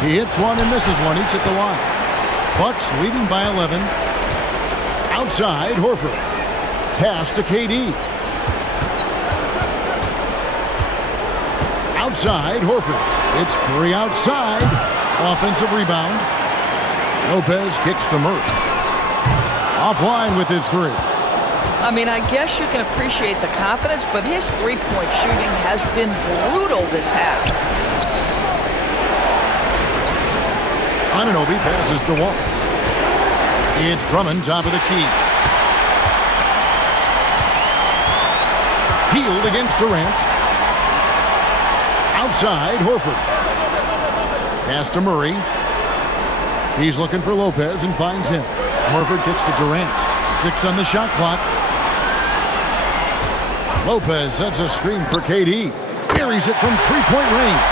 He hits one and misses one, each at the line. Bucks leading by 11. Outside, Horford. Pass to KD. Outside, Horford. It's Curry outside. Offensive rebound. Lopez kicks to Murray. Offline with his three. I mean, I guess you can appreciate the confidence, but his three-point shooting has been brutal this half. Anunoby passes to Wallace. It's Drummond, top of the key. Hield against Durant. Outside, Horford. Pass to Murray. He's looking for Lopez and finds him. Horford kicks to Durant. 6 on the shot clock. Lopez sets a screen for KD. Carries it from three-point range.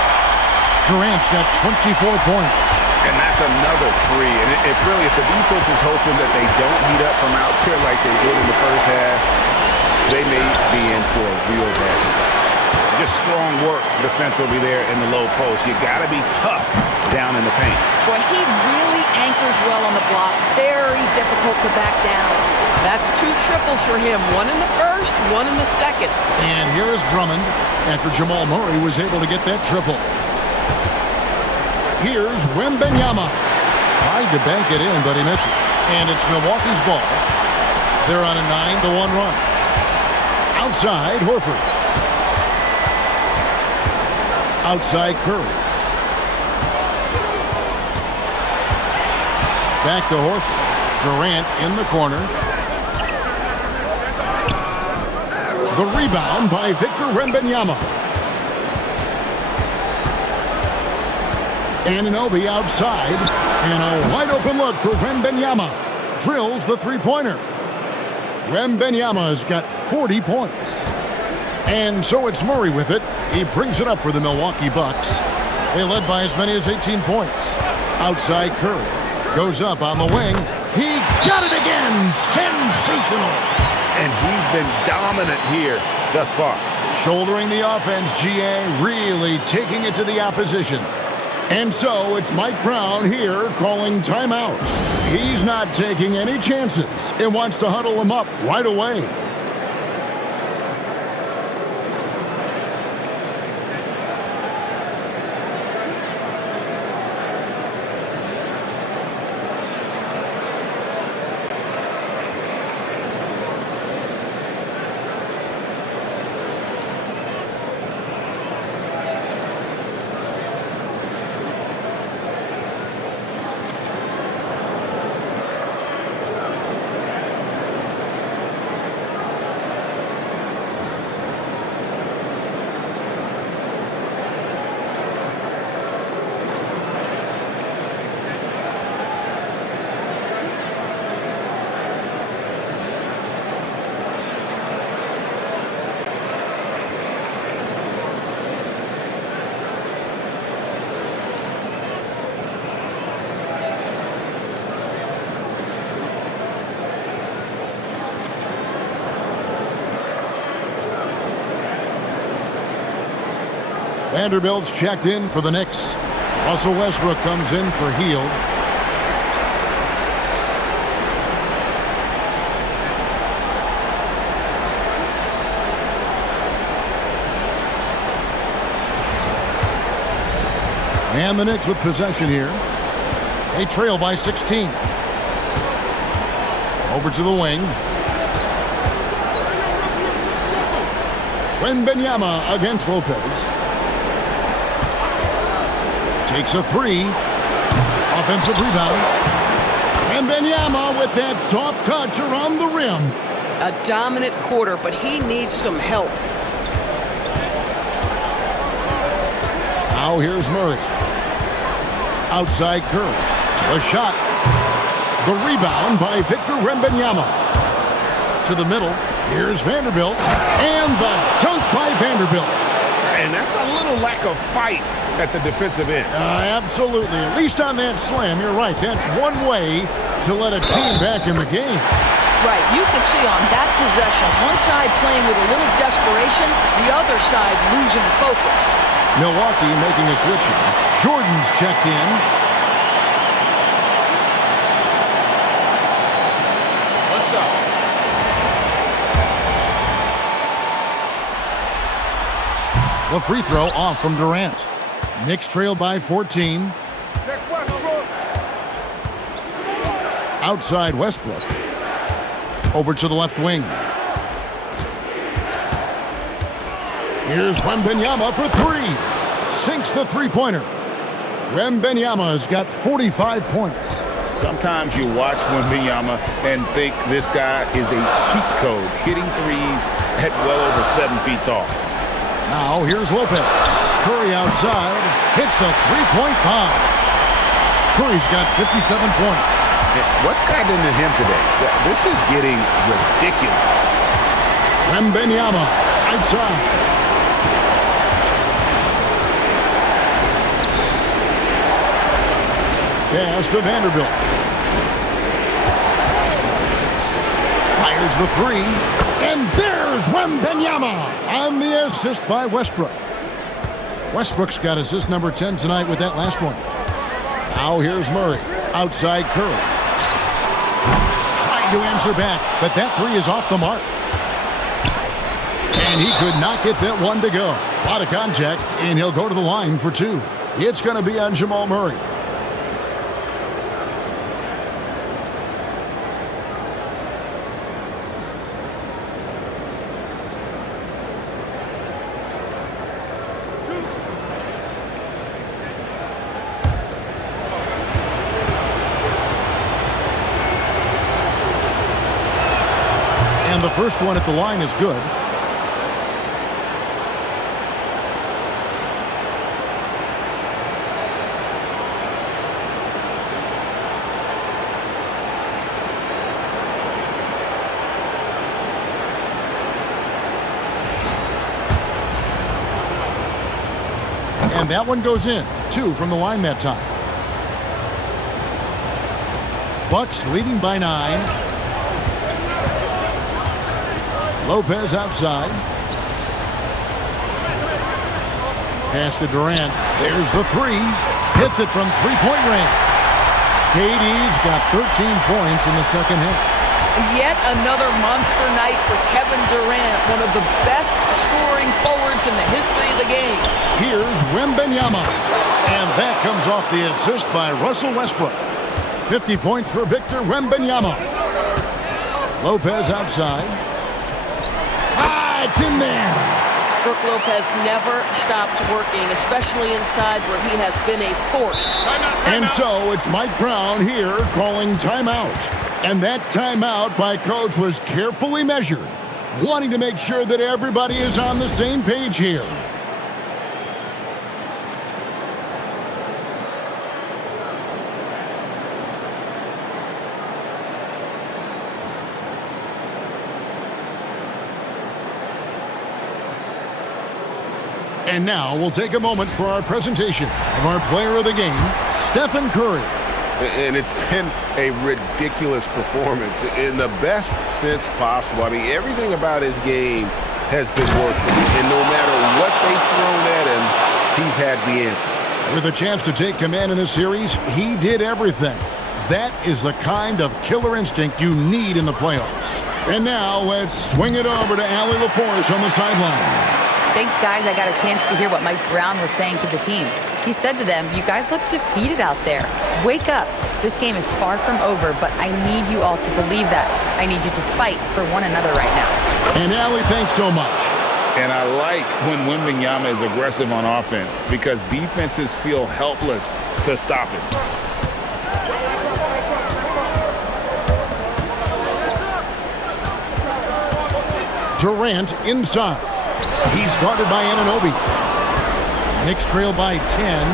Durant's got 24 points. And that's another three. And if the defense is hoping that they don't heat up from out there like they did in the first half, they may be in for a real bad. Just strong work defensively there in the low post. You got to be tough down in the paint. Boy, he really anchors well on the block. Very difficult to back down. That's 2 triples for him. 1 in the first, 1 in the second. And here is Drummond after Jamal Murray was able to get that triple. Here's Wembanyama. Tried to bank it in, but he misses. And it's Milwaukee's ball. They're on a 9-1 run. Outside, Horford. Outside, Curry. Back to Horford. Durant in the corner. The rebound by Victor Wembanyama. Anunoby outside. And a wide open look for Wembanyama. Drills the three-pointer. Wembanyama's got 40 points. And so it's Murray with it. He brings it up for the Milwaukee Bucks. They led by as many as 18 points. Outside Curry. Goes up on the wing. He got it again. Sensational. And he's been dominant here thus far. Shouldering the offense, GA, really taking it to the opposition. And so it's Mike Brown here calling timeout. He's not taking any chances and wants to huddle him up right away. Vanderbilt's checked in for the Knicks. Russell Westbrook comes in for Hield. And the Knicks with possession here. They trail by 16. Over to the wing. Wembanyama against Lopez. Takes a 3. Offensive rebound. Wembanyama with that soft touch around the rim. A dominant quarter, but he needs some help. Now here's Murray. Outside Curry. The shot. The rebound by Victor Wembanyama. To the middle. Here's Vanderbilt. And the dunk by Vanderbilt. And that's a little lack of fight at the defensive end. Absolutely. At least on that slam, you're right. That's one way to let a team back in the game. Right, you can see on that possession, one side playing with a little desperation, the other side losing focus. Milwaukee making a switch here. Jordan's checked in. What's up? The free throw off from Durant. Knicks trail by 14. Outside Westbrook. Over to the left wing. Here's Wembanyama for 3. Sinks the three-pointer. Wembanyama's got 45 points. Sometimes you watch Wembanyama and think this guy is a cheat code, hitting threes at well over 7 feet tall. Now here's Lopez. Curry outside, hits the three-point bomb. Curry's got 57 points. What's gotten into him today? This is getting ridiculous. Wembanyama outside. Pass to Vanderbilt. Fires the 3. And there's Wembanyama on the assist by Westbrook. Westbrook's got assist number 10 tonight with that last one. Now here's Murray. Outside Curry. Trying to answer back, but that three is off the mark. And he could not get that one to go. A lot of contact, and he'll go to the line for two. It's going to be on Jamal Murray. And the first one at the line is good. And that one goes in. 2 from the line that time. Bucks leading by 9. Lopez outside. Pass to Durant. There's the three. Hits it from three-point range. KD's got 13 points in the second half. Yet another monster night for Kevin Durant, one of the best scoring forwards in the history of the game. Here's Wembanyama. And that comes off the assist by Russell Westbrook. 50 points for Victor Wembanyama. Lopez outside. It's in there. Brook Lopez never stops working, especially inside where he has been a force. And so it's Mike Brown here calling timeout. And that timeout by Coach was carefully measured, wanting to make sure that everybody is on the same page here. And now we'll take a moment for our presentation of our player of the game, Stephen Curry. And it's been a ridiculous performance in the best sense possible. I mean, everything about his game has been working. And no matter what they've thrown at him, he's had the answer. With a chance to take command in this series, he did everything. That is the kind of killer instinct you need in the playoffs. And now let's swing it over to Allie LaForge on the sideline. Thanks, guys. I got a chance to hear what Mike Brown was saying to the team. He said to them, "You guys look defeated out there. Wake up. This game is far from over, but I need you all to believe that. I need you to fight for one another right now." And Allie, thanks so much. And I like when Wembanyama is aggressive on offense because defenses feel helpless to stop him. Durant inside. He's guarded by Anunoby. Knicks trail by 10.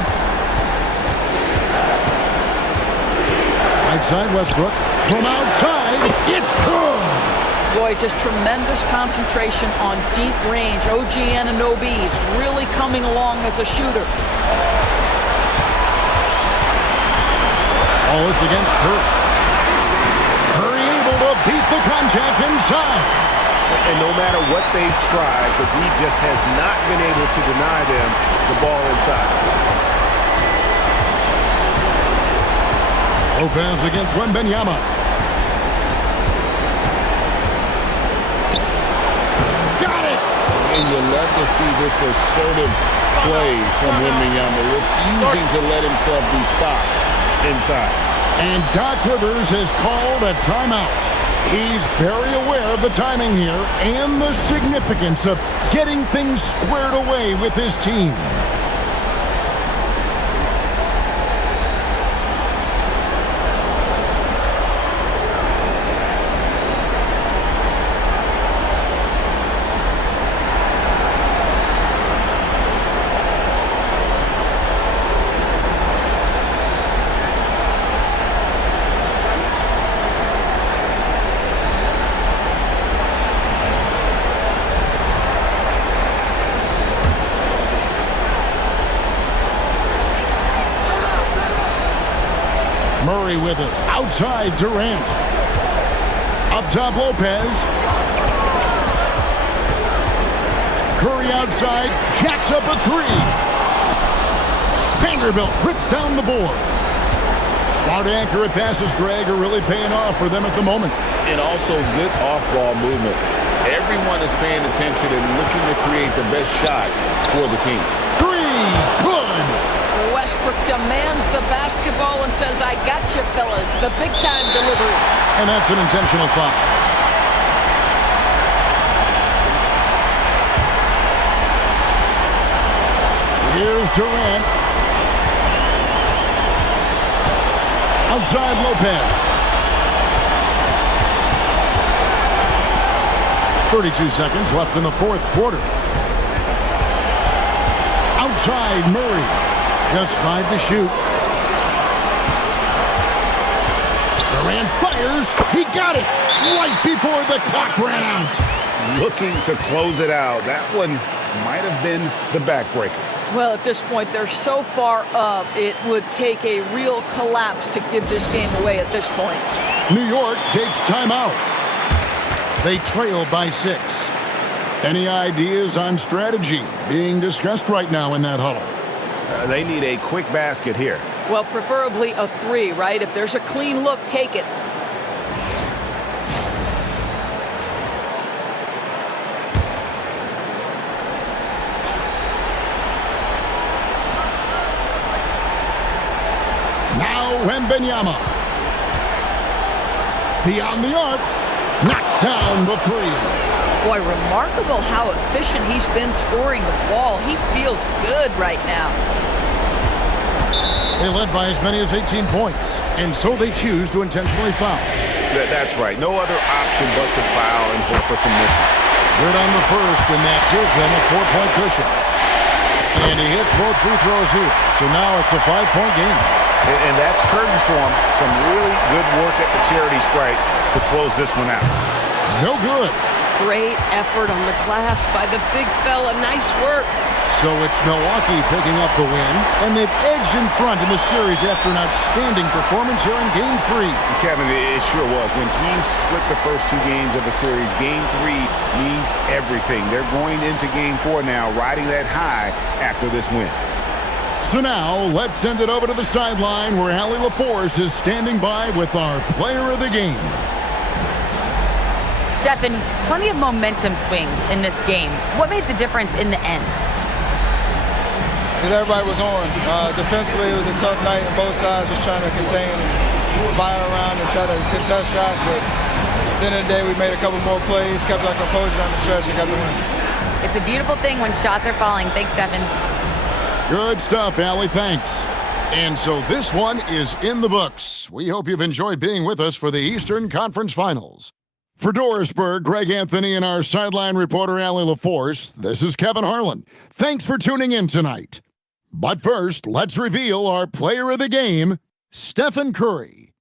Right side Westbrook. From outside, it's good. Boy, just tremendous concentration on deep range. OG Anunoby is really coming along as a shooter. All this against Curry. Curry able to beat the contact inside. And no matter what they've tried, the D just has not been able to deny them the ball inside. Lopez against Wembanyama. Got it! And you love to see this assertive play from Wembanyama, refusing to let himself be stopped inside. And Doc Rivers has called a timeout. He's very aware of the timing here and the significance of getting things squared away with his team. Murray with it. Outside Durant. Up top Lopez. Curry outside, jacks up a three. Vanderbilt rips down the board. Smart accurate passes, Greg, are really paying off for them at the moment. And also good off-ball movement. Everyone is paying attention and looking to create the best shot for the team. Three, good. Westbrook demands the basketball and says, I got you, fellas. The big-time delivery. And that's an intentional foul. Here's Durant. Outside Lopez. 32 seconds left in the fourth quarter. Outside Murray. Just 5 to shoot. Durant fires. He got it right before the clock ran out. Looking to close it out. That one might have been the backbreaker. Well, at this point, they're so far up, it would take a real collapse to give this game away at this point. New York takes timeout. They trail by 6. Any ideas on strategy being discussed right now in that huddle? They need a quick basket here. Well, preferably a 3, right? If there's a clean look, take it. Wembanyama. Beyond the arc. Knocks down the 3. Boy, remarkable how efficient he's been scoring the ball. He feels good right now. They led by as many as 18 points, and so they choose to intentionally foul. That's right. No other option but to foul and hope for some misses. Good on the first, and that gives them a 4-point cushion. And he hits both free throws here, so now it's a 5-point game. And that's curtains for him. Some really good work at the charity stripe to close this one out. No good. Great effort on the glass by the big fella. Nice work. So it's Milwaukee picking up the win, and they've edged in front in the series after an outstanding performance here in Game 3. Kevin, it sure was. When teams split the first 2 games of a series, Game 3 means everything. They're going into Game 4 now, riding that high after this win. So now, let's send it over to the sideline where Allie LaForce is standing by with our player of the game. Stephen, plenty of momentum swings in this game. What made the difference in the end? Because everybody was on. Defensively, it was a tough night on both sides, just trying to contain and fire around and try to contest shots. But at the end of the day, we made a couple more plays, kept our composure on the stretch, and got the win. It's a beautiful thing when shots are falling. Thanks, Stephen. Good stuff, Allie. Thanks. And so this one is in the books. We hope you've enjoyed being with us for the Eastern Conference Finals. For Dorisburg, Greg Anthony, and our sideline reporter, Allie LaForce, this is Kevin Harlan. Thanks for tuning in tonight. But first, let's reveal our player of the game, Stephen Curry.